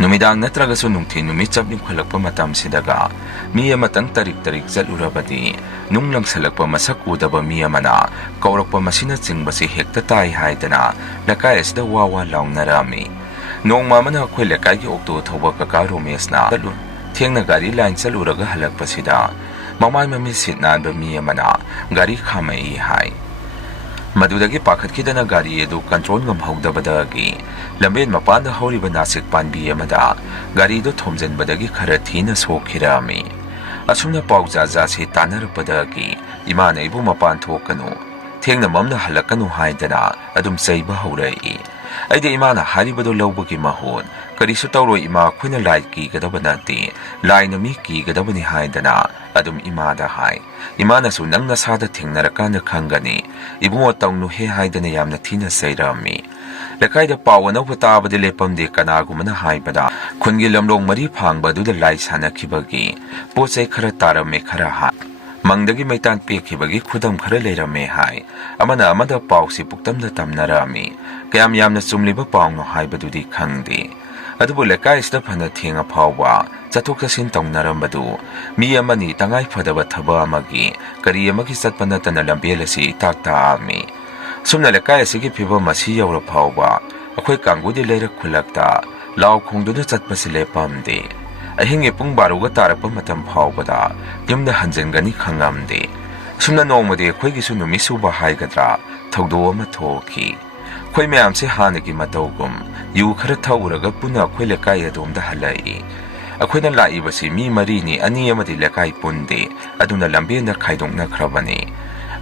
ꯅꯨꯃꯤꯗꯥꯡ ꯅꯠꯇ꯭ꯔꯒꯁꯨ ꯅꯨꯡꯊꯤꯟ ꯅꯨꯃꯤꯠ ꯆꯞ ꯌꯨꯡꯈꯠꯂꯛꯄ ꯃꯇꯝꯁꯤꯗꯒ ꯃꯤ ꯑꯃꯇꯪ ꯇꯔꯤꯛ ꯆꯠꯂꯨꯔꯕꯗꯤ ꯅꯨꯡ ꯂꯪꯁꯜꯂꯛꯄ ꯃꯁꯛ ꯎꯗꯕ ꯃꯤ ꯑꯃꯅ ꯀꯧꯔꯛꯄ ꯃꯁꯤꯅꯆꯤꯡꯕꯁꯤ ꯍꯦꯛꯇ ꯇꯥꯏ ꯍꯥꯏꯗꯅ ꯂꯩꯀꯥꯏ ꯑꯁꯤꯗ ꯋꯥ ꯂꯥꯎꯅꯔꯝꯃꯤ꯫ ꯅꯣꯡꯃ ꯑꯃꯅ ꯑꯩꯈꯣꯏ ꯂꯩꯀꯥꯏꯒꯤ ꯑꯣꯛꯇꯣ ꯊꯧꯕ ꯀꯀꯥ ꯔꯣꯃꯦꯁꯅ ꯊꯦꯡꯅ ꯒꯥꯔꯤ ꯂꯥꯏꯟ ꯆꯠꯂꯨꯔꯒ ꯍꯜꯂꯛꯄꯁꯤꯗ ꯃꯃꯥꯏ ꯃꯃꯤꯠ ꯁꯤꯠ ꯅꯥꯟꯕ ꯃꯤ ꯑꯃꯅ ꯒꯥꯔꯤ ꯈꯥꯝꯃꯛꯏ ꯍꯥꯏ꯫ ꯃꯗꯨꯗꯒꯤ ꯄꯥꯈꯠꯈꯤꯗꯅ ꯒꯥꯔꯤ ꯑꯗꯨ ꯀꯟꯇ꯭ꯔꯣꯜ ꯉꯝꯍꯧꯗꯕꯗꯒꯤ ꯂꯝꯕꯦꯟ ꯃꯄꯥꯟꯗ ꯍꯧꯔꯤꯕ ꯅꯥꯁꯤꯛ ꯄꯥꯟꯕꯤ ꯑꯃꯗ ꯒꯥꯔꯤꯗꯨ ꯊꯣꯝꯖꯤꯟꯕꯗꯒꯤ ꯈꯔ ꯊꯤꯅ ꯁꯣꯛꯈꯤꯔꯝꯃꯤ꯫ ꯑꯁꯨꯝꯅ ꯄꯥꯎ ꯖꯥꯠꯁꯤ ꯇꯥꯟꯅꯔꯛꯄꯗꯒꯤ ꯏꯃꯥꯅ ꯑꯩꯕꯨ ꯃꯄꯥꯟ ꯊꯣꯛꯀꯅꯨ, ꯊꯦꯡꯅ ꯃꯝꯅ ꯍꯜꯂꯛꯀꯅꯨ ꯍꯥꯏꯗꯅ ꯑꯗꯨꯝ ꯆꯩꯕ ꯍꯧꯔꯛꯏ꯫ ꯑꯩꯗꯤ ꯏꯃꯥꯅ ꯍꯥꯏꯔꯤꯕꯗꯨ ꯂꯧꯕꯒꯤ ꯃꯍꯨꯠ ꯀꯔꯤꯁꯨ ꯇꯧꯔꯣꯏ ꯏꯃꯥ, ꯑꯩꯈꯣꯏꯅ ꯂꯥꯏ ꯀꯤꯒꯗꯕ ꯅꯠꯇꯦ, ꯂꯥꯏꯅ ꯃꯤ ꯀꯤꯒꯗꯕꯅꯤ ꯍꯥꯏꯗꯅ ꯑꯗꯨꯝ ꯏꯃꯥꯗ ꯍꯥꯏ꯫ ꯏꯃꯥꯅꯁꯨ ꯅꯪ ꯅꯁꯥꯗ ꯊꯦꯡꯅꯔꯀꯥꯟꯗ ꯈꯪꯒꯅꯤ, ꯏꯕꯨꯡꯉꯣ ꯇꯧꯅꯨꯍꯦ ꯍꯥꯏꯗꯅ ꯌꯥꯝꯅ ꯊꯤꯅ ꯆꯩꯔꯝꯃꯤ꯫ Lekayda paw anauba tabada lepamde kanagumana haibada khungi lamlong mari phangba duda lai sanakibagi pochai khara tarame khara ha mangdagi maitan pekibagi khudam khara leirame hai amada pawsi puktamda tamnarami kayam yamna chumliba pawno haibadudi khangde adubu lekai sida phana thenga phawba chathok chasin tawnarambadu mi amani tangai phadaba thaba amagi kari amagi satpana tana lambel asi takta ami sumna lekai asigi phiba masi yawra phawba akhoi kangudi leira khulakta law khongduna chatpasi lepamde ahingi pung baruga tarakpa matam phawbada yumda hanjangani khangamde sumna nongmade akhoi gisu numisu ba haigadra thogdo ama thoki khoi mayam se hanagi matawgum yu khara thawraga puna khoi lekai adomda halai akhoina laibasi mi marini ani amadi lekai punde aduna lambena khaidongna khrabani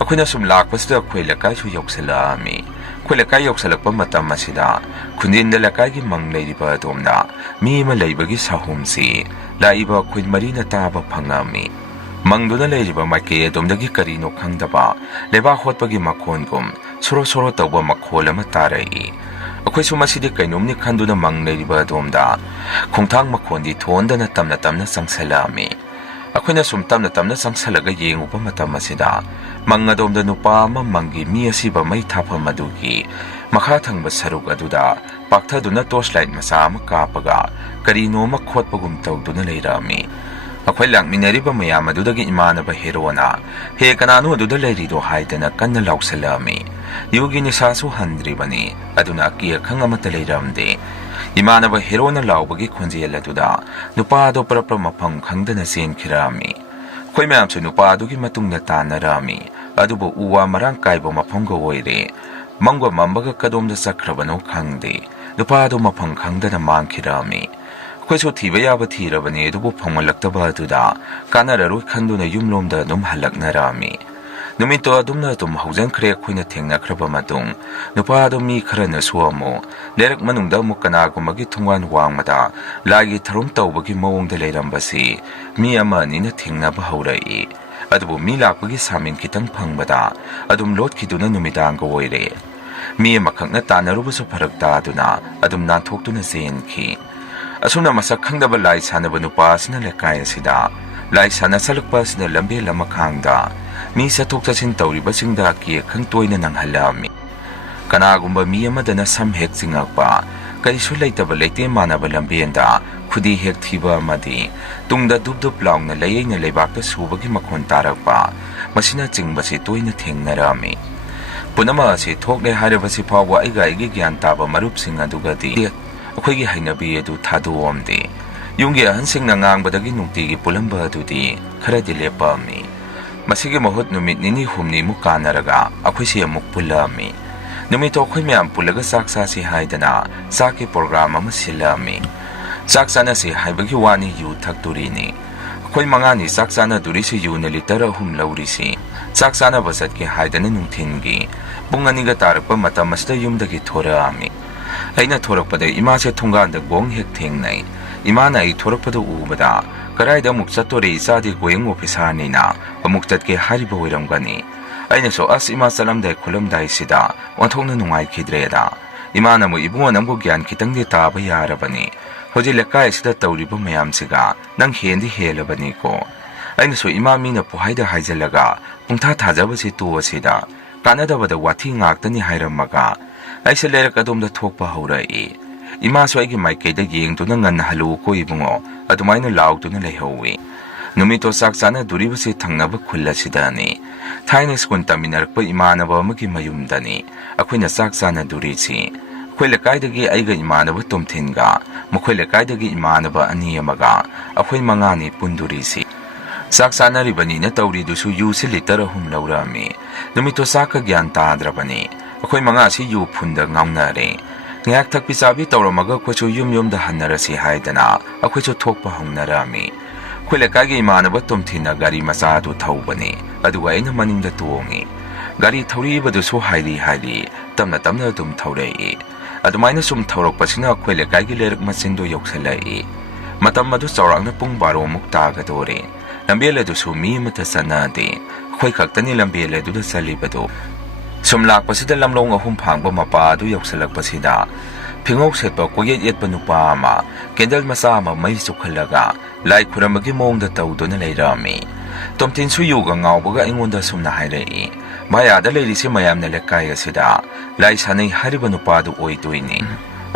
akhoina sum lakpasda khoi lekai su yoksalami khoi lekai yoksalakpa matam asida khundinda lekai gi mangleiriba adomna mi ma leibagi sahumsi laiba khoi marina taba phangami mangduna leiriba maike adomdagi karino khangdaba leba hotpagi makhongum soro tawba makhol ama tarai akhoi su masidi kainomni khanduna mangleiriba adomda khongthang makhondi thondana tamna sangsalami akhoina sum tamna sangsalaga yenguba matam asida mangadomda nupa ama mangi mi asiba mai thapha madugi makha thangba saruk aduda pakthaduna torchlight masa ama kapaga karino ma khotpagum tawduna leirami akhoi langminariba mayam adudagi imanaba herona he kananu aduda leirido haidana kanna lausalami yugi nisasu handribani aduna kiya khangamata leiramde imanaba herona laubagi khonjel aduda nupa do prapra mafam khangdana sen khirami khoi mayam su nupa adugi matungna tanarami adubu uwa marang kaibo mafamga oire mangwa mambaga kadomda sakrabano khangde nupa do mafam khangdana mangkhirami khoi su thiba yaba thirabani adubu phanglaktaba aduda kanararoi khanduna yumlomda num halaknarami numito adumna tum haujan khre khoina thengna khraba matung nupa do mi kharana suamo lerak manungda mukana gumagi thungwan wangmada lagi tharum tawbagi mawongda leirambasi mi ama nina thengna ba haurai adubu mi lakpagi samin kitang phangbada adum lot khiduna numidang go oire mi makhakna tanarubusu pharakta aduna adum nanthokduna senki asuna masak khangdaba lai sanaba nupa asina lekai asida lai sana salakpa asina lambe lamakhangda mi sathok chasin tawriba singda ki khangtoina nanghalami kanagumba mi amadana sam hek chingakpa kaisu leitaba leite manaba lambenda khudi hek thiba amadi tungda dubdup laungna leyeina leibakta subagi makhon tarakpa masina chingbasi toina thengnarami punama ase thokle harabasi phawwa aiga aigi gyan taba marup sing adugadi akhoi gi hainabi adu thadowamde yungge hansingna ngangbadagi nungtigi pulamba adudi kharadi lepami masigi mahut numit nini humni mukanaraga akhoi amuk pulami numito akhoi myam pulaga saksa si haidana saki program ama silami saksana si haibagi wani yu thakturini akhoi mangani saksana durisi yu na litara hum laurisi saksana basat ki haidana nungthingi bunganiga tarakpa matamasda yumdagi thorami aina thorakpada imase thunganda gong hek thengnai imana ai thorakpada ubada karaida mukchatori isadi goyeng officer na amuktat ke hariba oiramgani aina so as ima salamdai khulamdai sida onthongna nungai khidreda imana mu ibungo namgo gyan kitangde taba yarabani hoji lekai sida tawriba mayam siga nang hendi helabani ko aina so imami na puhaida haijalaga pungtha thajabasi to sida kanadabada wathi ngaktani hairamaga aise lerak adomda thokpa haurai ima so agi maikeda yengtuna ngan halu ko ibungo adumaina lautuna lehowi numito saksana duribasi thangnaba khullasidani thaina skun taminarpa imanaba amagi mayumdani akhoina saksana durisi khoi lekaidagi aiga imanaba tomthinga mokhoi lekaidagi imanaba ani amaga akhoi mangani pundurisi saksana ribani na tawri dusu yusi liter hum laurami numito saka gyan tadrabani akhoi manga si yu phunda ngaunare ngak thak pisabi tawramaga khochu yum da hanarasi haidana akhoichu thokpa hongnarami khole kage imanaba tomthina gari macha du thawbani aduga aina maningda tuongi gari thawri badu so haili tamna dum thawrei adumaina sum thawrok pasina khole kage lerak machindo yoksalai matam madu chawrangna pung baro mukta ga dore lambele du su mi mata sanade khoi khaktani lambele du salibadu ꯁꯨꯝ ꯂꯥꯛꯄꯁꯤꯗ ꯂꯝꯂꯣꯡ ꯑꯍꯨꯝ ꯐꯥꯡꯕ ꯃꯄꯥ ꯑꯗꯨ ꯌꯧꯁꯤꯜꯂꯛꯄꯁꯤꯗ ꯐꯤꯉꯧ ꯁꯦꯠꯄ ꯀꯣꯌꯦꯠ ꯌꯦꯠꯄ ꯅꯨꯄꯥ ꯑꯃ candle ꯃꯆꯥ ꯑꯃ ꯃꯩ ꯆꯨꯈꯠꯂꯒ ꯂꯥꯏ ꯈꯨꯔꯝꯕꯒꯤ ꯃꯑꯣꯡꯗ ꯇꯧꯗꯨꯅ ꯂꯩꯔꯝꯃꯤ꯫ ꯇꯣꯝꯊꯤꯟꯁꯨ ꯌꯨꯒ ꯉꯥꯎꯕꯒ ꯑꯩꯉꯣꯟꯗ ꯁꯨꯝꯅ ꯍꯥꯏꯔꯛꯏ, "ꯚꯥꯏ, ꯑꯥꯗ ꯂꯩꯔꯤꯁꯤ ꯃꯌꯥꯝꯅ ꯂꯩꯀꯥꯏ ꯑꯁꯤꯗ ꯂꯥꯏ ꯁꯥꯟꯅꯩ ꯍꯥꯏꯔꯤꯕ ꯅꯨꯄꯥꯗꯨ ꯑꯣꯏꯗꯣꯏꯅꯤ"꯫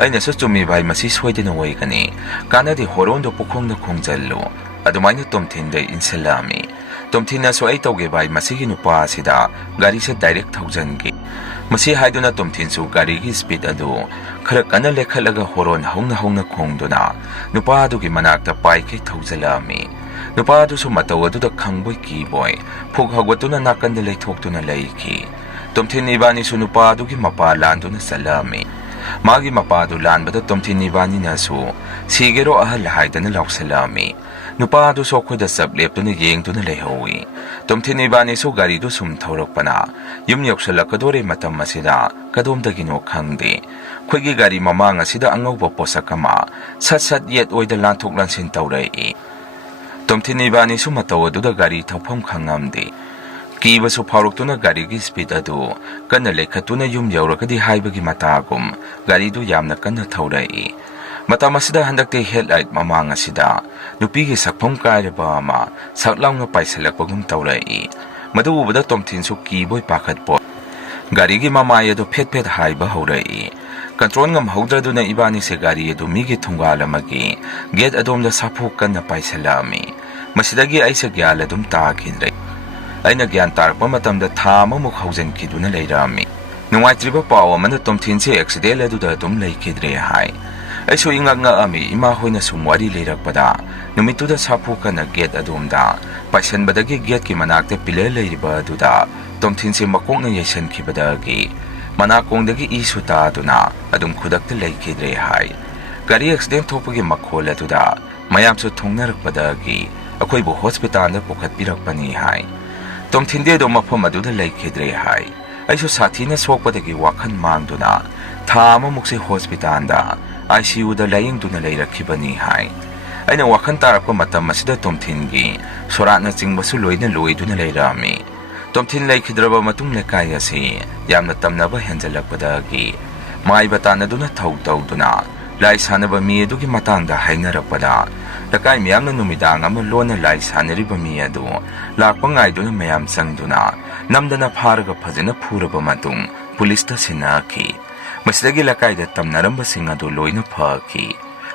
ꯑꯩꯅꯁꯨ "ꯆꯨꯝꯃꯤ ꯚꯥꯏ, ꯃꯁꯤ ꯁꯣꯏꯗꯅ ꯑꯣꯏꯒꯅꯤ, ꯀꯥꯟꯅꯗꯦ ꯍꯣꯔꯣꯟꯗꯣ ꯄꯨꯈꯣꯡꯗ ꯈꯣꯡꯖꯜꯂꯨ", ꯑꯗꯨꯃꯥꯏꯅ ꯇꯣꯝꯊꯤꯟꯗ ꯏꯟꯁꯤꯜꯂꯝꯃꯤ꯫ ꯇꯣꯝꯊꯤꯟꯅꯁꯨ "ꯑꯩ ꯇꯧꯒꯦ ꯚꯥꯏ, ꯃꯁꯤꯒꯤ ꯅꯨꯄꯥ ꯑꯁꯤꯗ ꯒꯥꯔꯤꯁꯦ ꯗꯥꯏꯔꯦꯛ ꯊꯧꯖꯟꯒꯦ", ꯃꯁꯤ ꯍꯥꯏꯗꯨꯅ ꯇꯣꯝꯊꯤꯟꯁꯨ ꯒꯥꯔꯤꯒꯤ ꯁ꯭ꯄꯤꯗ ꯑꯗꯨ ꯈꯔ ꯀꯟꯅ ꯂꯩꯈꯠꯂꯒ ꯍꯣꯔꯣꯟ ꯍꯧꯅ ꯍꯧꯅ ꯈꯣꯡꯗꯨꯅ ꯅꯨꯄꯥ ꯑꯗꯨꯒꯤ ꯃꯅꯥꯛꯇ ꯄꯥꯏꯈꯩ ꯊꯧꯖꯜꯂꯛꯑꯝꯃꯤ꯫ ꯅꯨꯄꯥ ꯑꯗꯨꯁꯨ ꯃꯇꯧ ꯑꯗꯨꯗ ꯈꯪꯕꯣꯏ ꯀꯤꯕꯣꯏ ꯐꯨꯛ ꯍꯧꯒꯠꯇꯨꯅ ꯅꯥꯀꯟꯗ ꯂꯩꯊꯣꯛꯇꯨꯅ ꯂꯩꯈꯤ꯫ ꯇꯣꯝꯊꯤꯟ ꯏꯕꯥꯅꯤꯁꯨ ꯅꯨꯄꯥ ꯑꯗꯨꯒꯤ ꯃꯄꯥ ꯂꯥꯟꯗꯨꯅ ꯆꯠꯂꯛꯑꯝꯃꯤ꯫ ꯃꯥꯒꯤ ꯃꯄꯥꯗꯨ ꯂꯥꯟꯕꯗ ꯇꯣꯝꯊꯤꯟ ꯏꯕꯥꯅꯤꯅꯁꯨ "ꯁꯤꯒꯦꯔꯣ ꯑꯍꯜ" ꯍꯥꯏꯗꯅ ꯂꯥꯎꯁꯜꯂꯛꯑꯝꯃꯤ꯫ ꯅꯨꯄꯥ ꯑꯗꯨꯁꯨ ꯑꯩꯈꯣꯏꯗ ꯆꯞ ꯂꯦꯞꯇꯨꯅ ꯌꯦꯡꯗꯨꯅ ꯂꯩꯍꯧꯏ꯫ ꯇꯣꯝꯊꯤꯟ ꯏꯕꯥꯅꯤꯁꯨ ꯒꯥꯔꯤꯗꯨ ꯁꯨꯝ ꯊꯧꯔꯛꯄꯅ ꯌꯨꯝ ꯌꯧꯁꯜꯂꯛꯀꯗꯣꯔꯦ ꯃꯇꯝ ꯑꯁꯤꯗ ꯀꯗꯣꯝꯗꯒꯤꯅꯣ ꯈꯪꯗꯦ ꯑꯩꯈꯣꯏꯒꯤ ꯒꯥꯔꯤ ꯃꯃꯥꯡ ꯑꯁꯤꯗ ꯑꯉꯧꯕ ꯄꯣꯠꯁꯛ ꯑꯃ ꯁꯠ ꯁꯠ ꯌꯦꯠ ꯑꯣꯏꯗ ꯂꯥꯟꯊꯣꯛ ꯂꯥꯟꯁꯤꯟ ꯇꯧꯔꯛꯏ꯫ ꯇꯣꯝꯊꯤꯟ ꯏꯕꯥꯅꯤꯁꯨ ꯃꯇꯧ ꯑꯗꯨꯗ ꯒꯥꯔꯤ ꯊꯧꯐꯝ ꯈꯪꯉꯝꯗꯦ꯫ ꯀꯤꯕꯁꯨ ꯐꯥꯎꯔꯛꯇꯨꯅ ꯒꯥꯔꯤꯒꯤ ꯁ꯭ꯄꯤꯗ ꯑꯗꯨ ꯀꯟꯅ ꯂꯩꯈꯠꯇꯨꯅ ꯌꯨꯝ ꯌꯧꯔꯒꯗꯤ ꯍꯥꯏꯕꯒꯤ ꯃꯇꯥꯒꯨꯝ ꯒꯥꯔꯤꯗꯨ ꯌꯥꯝꯅ ꯀꯟꯅ ꯊꯧꯔꯛꯏ꯫ ꯃꯇꯝ ꯑꯁꯤꯗ ꯍꯟꯗꯛꯇꯤ ꯍꯦꯗꯂꯥꯏꯠ ꯃꯃꯥꯡ ꯑꯁꯤꯗ ꯅꯨꯄꯤꯒꯤ ꯁꯛꯐꯝ ꯀꯥꯏꯔꯕ ꯑꯃ ꯁꯛ ꯂꯥꯎꯅ ꯄꯥꯏꯁꯤꯜꯂꯛꯄꯒꯨꯝ ꯇꯧꯔꯛꯏ꯫ ꯃꯗꯨ ꯎꯕꯗ ꯇꯣꯝꯊꯤꯟꯁꯨ ꯀꯤꯕꯣꯏ ꯄꯥꯈꯠꯄꯣꯏ ꯒꯥꯔꯤꯒꯤ ꯃꯃꯥꯏ ꯑꯗꯨ ꯐꯦꯠ ꯐꯦꯠ ꯍꯥꯏꯕ ꯍꯧꯔꯛꯏ꯫ ꯀꯟꯇ꯭ꯔꯣꯜ ꯉꯝꯍꯧꯗ꯭ꯔꯗꯨꯅ ꯏꯕꯥꯅꯤꯁꯦ ꯒꯥꯔꯤ ꯑꯗꯨ ꯃꯤꯒꯤ ꯊꯣꯡꯒꯥꯜ ꯑꯃꯒꯤ ꯒꯦꯠ ꯑꯗꯣꯝꯗ ꯁꯥꯐꯨ ꯀꯟꯅ ꯄꯥꯏꯁꯤꯜꯂꯛꯑꯝꯃꯤ꯫ ꯃꯁꯤꯗꯒꯤ ꯑꯩꯁꯦ ꯒ꯭ꯌꯥꯟ ꯑꯗꯨꯝ ꯇꯥꯈꯤꯗ꯭ꯔꯦ꯫ ꯑꯩꯅ ꯒ꯭ꯌꯥꯟ ꯇꯥꯔꯛꯄ ꯃꯇꯝꯗ ꯊꯥ ꯑꯃꯃꯨꯛ ꯍꯧꯖꯤꯟꯈꯤꯗꯨꯅ ꯂꯩꯔꯝꯃꯤ꯫ ꯅꯨꯡꯉꯥꯏꯇ꯭ꯔꯤꯕ ꯄꯥꯎ ꯑꯃꯅ ꯇꯣꯝꯊꯤꯟꯁꯦ ꯑꯦꯛꯁꯤꯗꯦꯟ ꯑꯗꯨꯗ ꯑꯗꯨꯝ ꯂꯩꯈꯤꯗ꯭ꯔꯦ ꯍꯥꯏ꯫ ꯑꯩꯁꯨ ꯏꯉꯛ ꯉꯛꯑꯝꯃꯤ ꯏꯃꯥ ꯍꯣꯏꯅ ꯁꯨꯝ ꯋꯥꯔꯤ ꯂꯩꯔꯛꯄꯗ ꯅꯨꯃꯤꯠꯇꯨꯗ ꯁꯥꯐꯨ ꯀꯟꯅ ꯒꯦꯠ ꯑꯗꯣꯝꯗ ꯄꯥꯏꯁꯟꯕꯗꯒꯤ ꯒꯦꯠꯀꯤ ꯃꯅꯥꯛꯇ ꯄꯤꯂꯔ ꯂꯩꯔꯤꯕ ꯑꯗꯨꯗ ꯇꯣꯝꯊꯤꯟꯁꯦ ꯃꯀꯣꯛꯅ ꯌꯩꯁꯟꯈꯤꯕꯗꯒꯤ ꯃꯅꯥꯀꯣꯡꯗꯒꯤ ꯏꯁꯨ ꯇꯥꯗꯨꯅ ꯑꯗꯨꯝ ꯈꯨꯗꯛꯇ ꯂꯩꯈꯤꯗ꯭ꯔꯦ ꯍꯥꯏ꯫ ꯒꯥꯔꯤ ꯑꯦꯛꯁꯤꯗꯦꯟ ꯊꯣꯛꯄꯒꯤ ꯃꯈꯣꯜ ꯑꯗꯨꯗ ꯃꯌꯥꯝꯁꯨ ꯊꯣꯡꯅꯔꯛꯄꯗꯒꯤ ꯑꯩꯈꯣꯏꯕꯨ ꯍꯣꯁꯄꯤꯇꯥꯜꯗ ꯄꯨꯈꯠꯄꯤꯔꯛꯄꯅꯤ ꯍꯥꯏ꯫ ꯇꯣꯝꯊꯤꯟꯗꯤ ꯑꯗꯨꯝ ꯃꯐꯝ ꯑꯗꯨꯗ ꯂꯩꯈꯤꯗ꯭ꯔꯦ ꯍꯥꯏ꯫ ꯑꯩꯁꯨ ꯁꯥꯊꯤꯅ ꯁꯣꯛꯄꯗꯒꯤ ꯋꯥꯈꯜ ꯃꯥꯡꯗꯨꯅ ꯊꯥ ꯑꯃꯃꯨꯛꯁꯦ ꯍꯣꯁꯄꯤꯇꯥꯜꯗ ICUꯗ ꯂꯥꯌꯦꯡꯗꯨꯅ ꯂꯩꯔꯛꯈꯤꯕꯅꯤ ꯍꯥꯏ꯫ ꯑꯩꯅ ꯋꯥꯈꯜ ꯇꯥꯔꯛꯄ ꯃꯇꯝ ꯑꯁꯤꯗ ꯇꯣꯝꯊꯤꯟꯒꯤ ꯁꯣꯔꯥꯠꯅꯆꯤꯡꯕꯁꯨ ꯂꯣꯏꯅ ꯂꯣꯏꯗꯨꯅ ꯂꯩꯔꯝꯃꯤ꯫ ꯇꯣꯝꯊꯤꯟ ꯂꯩꯈꯤꯗ꯭ꯔꯕ ꯃꯇꯨꯡ ꯂꯩꯀꯥꯏ ꯑꯁꯤ ꯌꯥꯝꯅ ꯇꯝꯅꯕ ꯍꯦꯟꯖꯜꯂꯛꯄꯗꯒꯤ ꯃꯥꯏꯕ ꯇꯥꯟꯅꯗꯨꯅ ꯊꯧ ꯇꯧꯗꯨꯅ ꯂꯥꯏ ꯁꯥꯟꯅꯕ ꯃꯤ ꯑꯗꯨꯒꯤ ꯃꯇꯥꯡꯗ ꯍꯥꯏꯅꯔꯛꯄꯗ ꯂꯩꯀꯥꯏ ꯃꯤꯌꯥꯝꯅ ꯅꯨꯃꯤꯗꯥꯡ ꯑꯃ ꯂꯣꯟꯅ ꯂꯥꯏ ꯁꯥꯟꯅꯔꯤꯕ ꯃꯤ ꯑꯗꯨ ꯂꯥꯛꯄ ꯉꯥꯏꯗꯨꯅ ꯃꯌꯥꯝ ꯆꯪꯗꯨꯅ ꯅꯝꯗꯅ ꯐꯥꯔꯒ ꯐꯖꯅ ꯐꯨꯔꯕ ꯃꯇꯨꯡ ꯄꯨꯂꯤꯁꯇ ꯁꯤꯟꯅꯈꯤ꯫ ꯃꯁꯤꯗꯒꯤ ꯂꯩꯀꯥꯏꯗ ꯇꯝꯅꯔꯝꯕꯁꯤꯡ ꯑꯗꯨ ꯂꯣꯏꯅ ꯐꯈꯤ꯫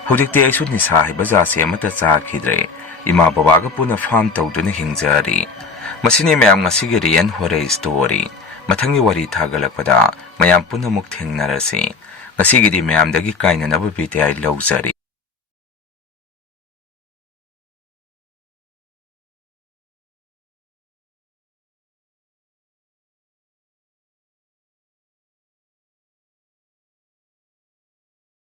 ꯍꯧꯖꯤꯛꯇꯤ ꯑꯩꯁꯨ ꯅꯤꯁꯥ ꯍꯩꯕ ꯖꯥꯠꯁꯦ ꯑꯃꯠꯇ ꯆꯥꯈꯤꯗ꯭ꯔꯦ꯫ ꯏꯃꯥ ꯕꯕꯥꯒ ꯄꯨꯟꯅ ꯐꯥꯔꯝ ꯇꯧꯗꯨꯅ ꯍꯤꯡꯖꯔꯤ꯫ ꯃꯁꯤꯅꯤ ꯃꯌꯥꯝ ꯉꯁꯤꯒꯤ ꯔꯤꯌꯦꯜ ꯍꯣꯔꯔ ꯁ꯭ꯇꯣꯔꯤ꯫ ꯃꯊꯪꯒꯤ ꯋꯥꯔꯤ ꯊꯥꯒꯠꯂꯛꯄꯗ ꯃꯌꯥꯝ ꯄꯨꯟꯅ ꯑꯃꯨꯛ ꯊꯦꯡꯅꯔꯁꯤ꯫ ꯉꯁꯤꯒꯤꯗꯤ ꯃꯌꯥꯝꯗꯒꯤ ꯀꯥꯏꯅꯅꯕ ꯕꯤꯗꯥꯏ ꯂꯧꯖꯔꯤ꯫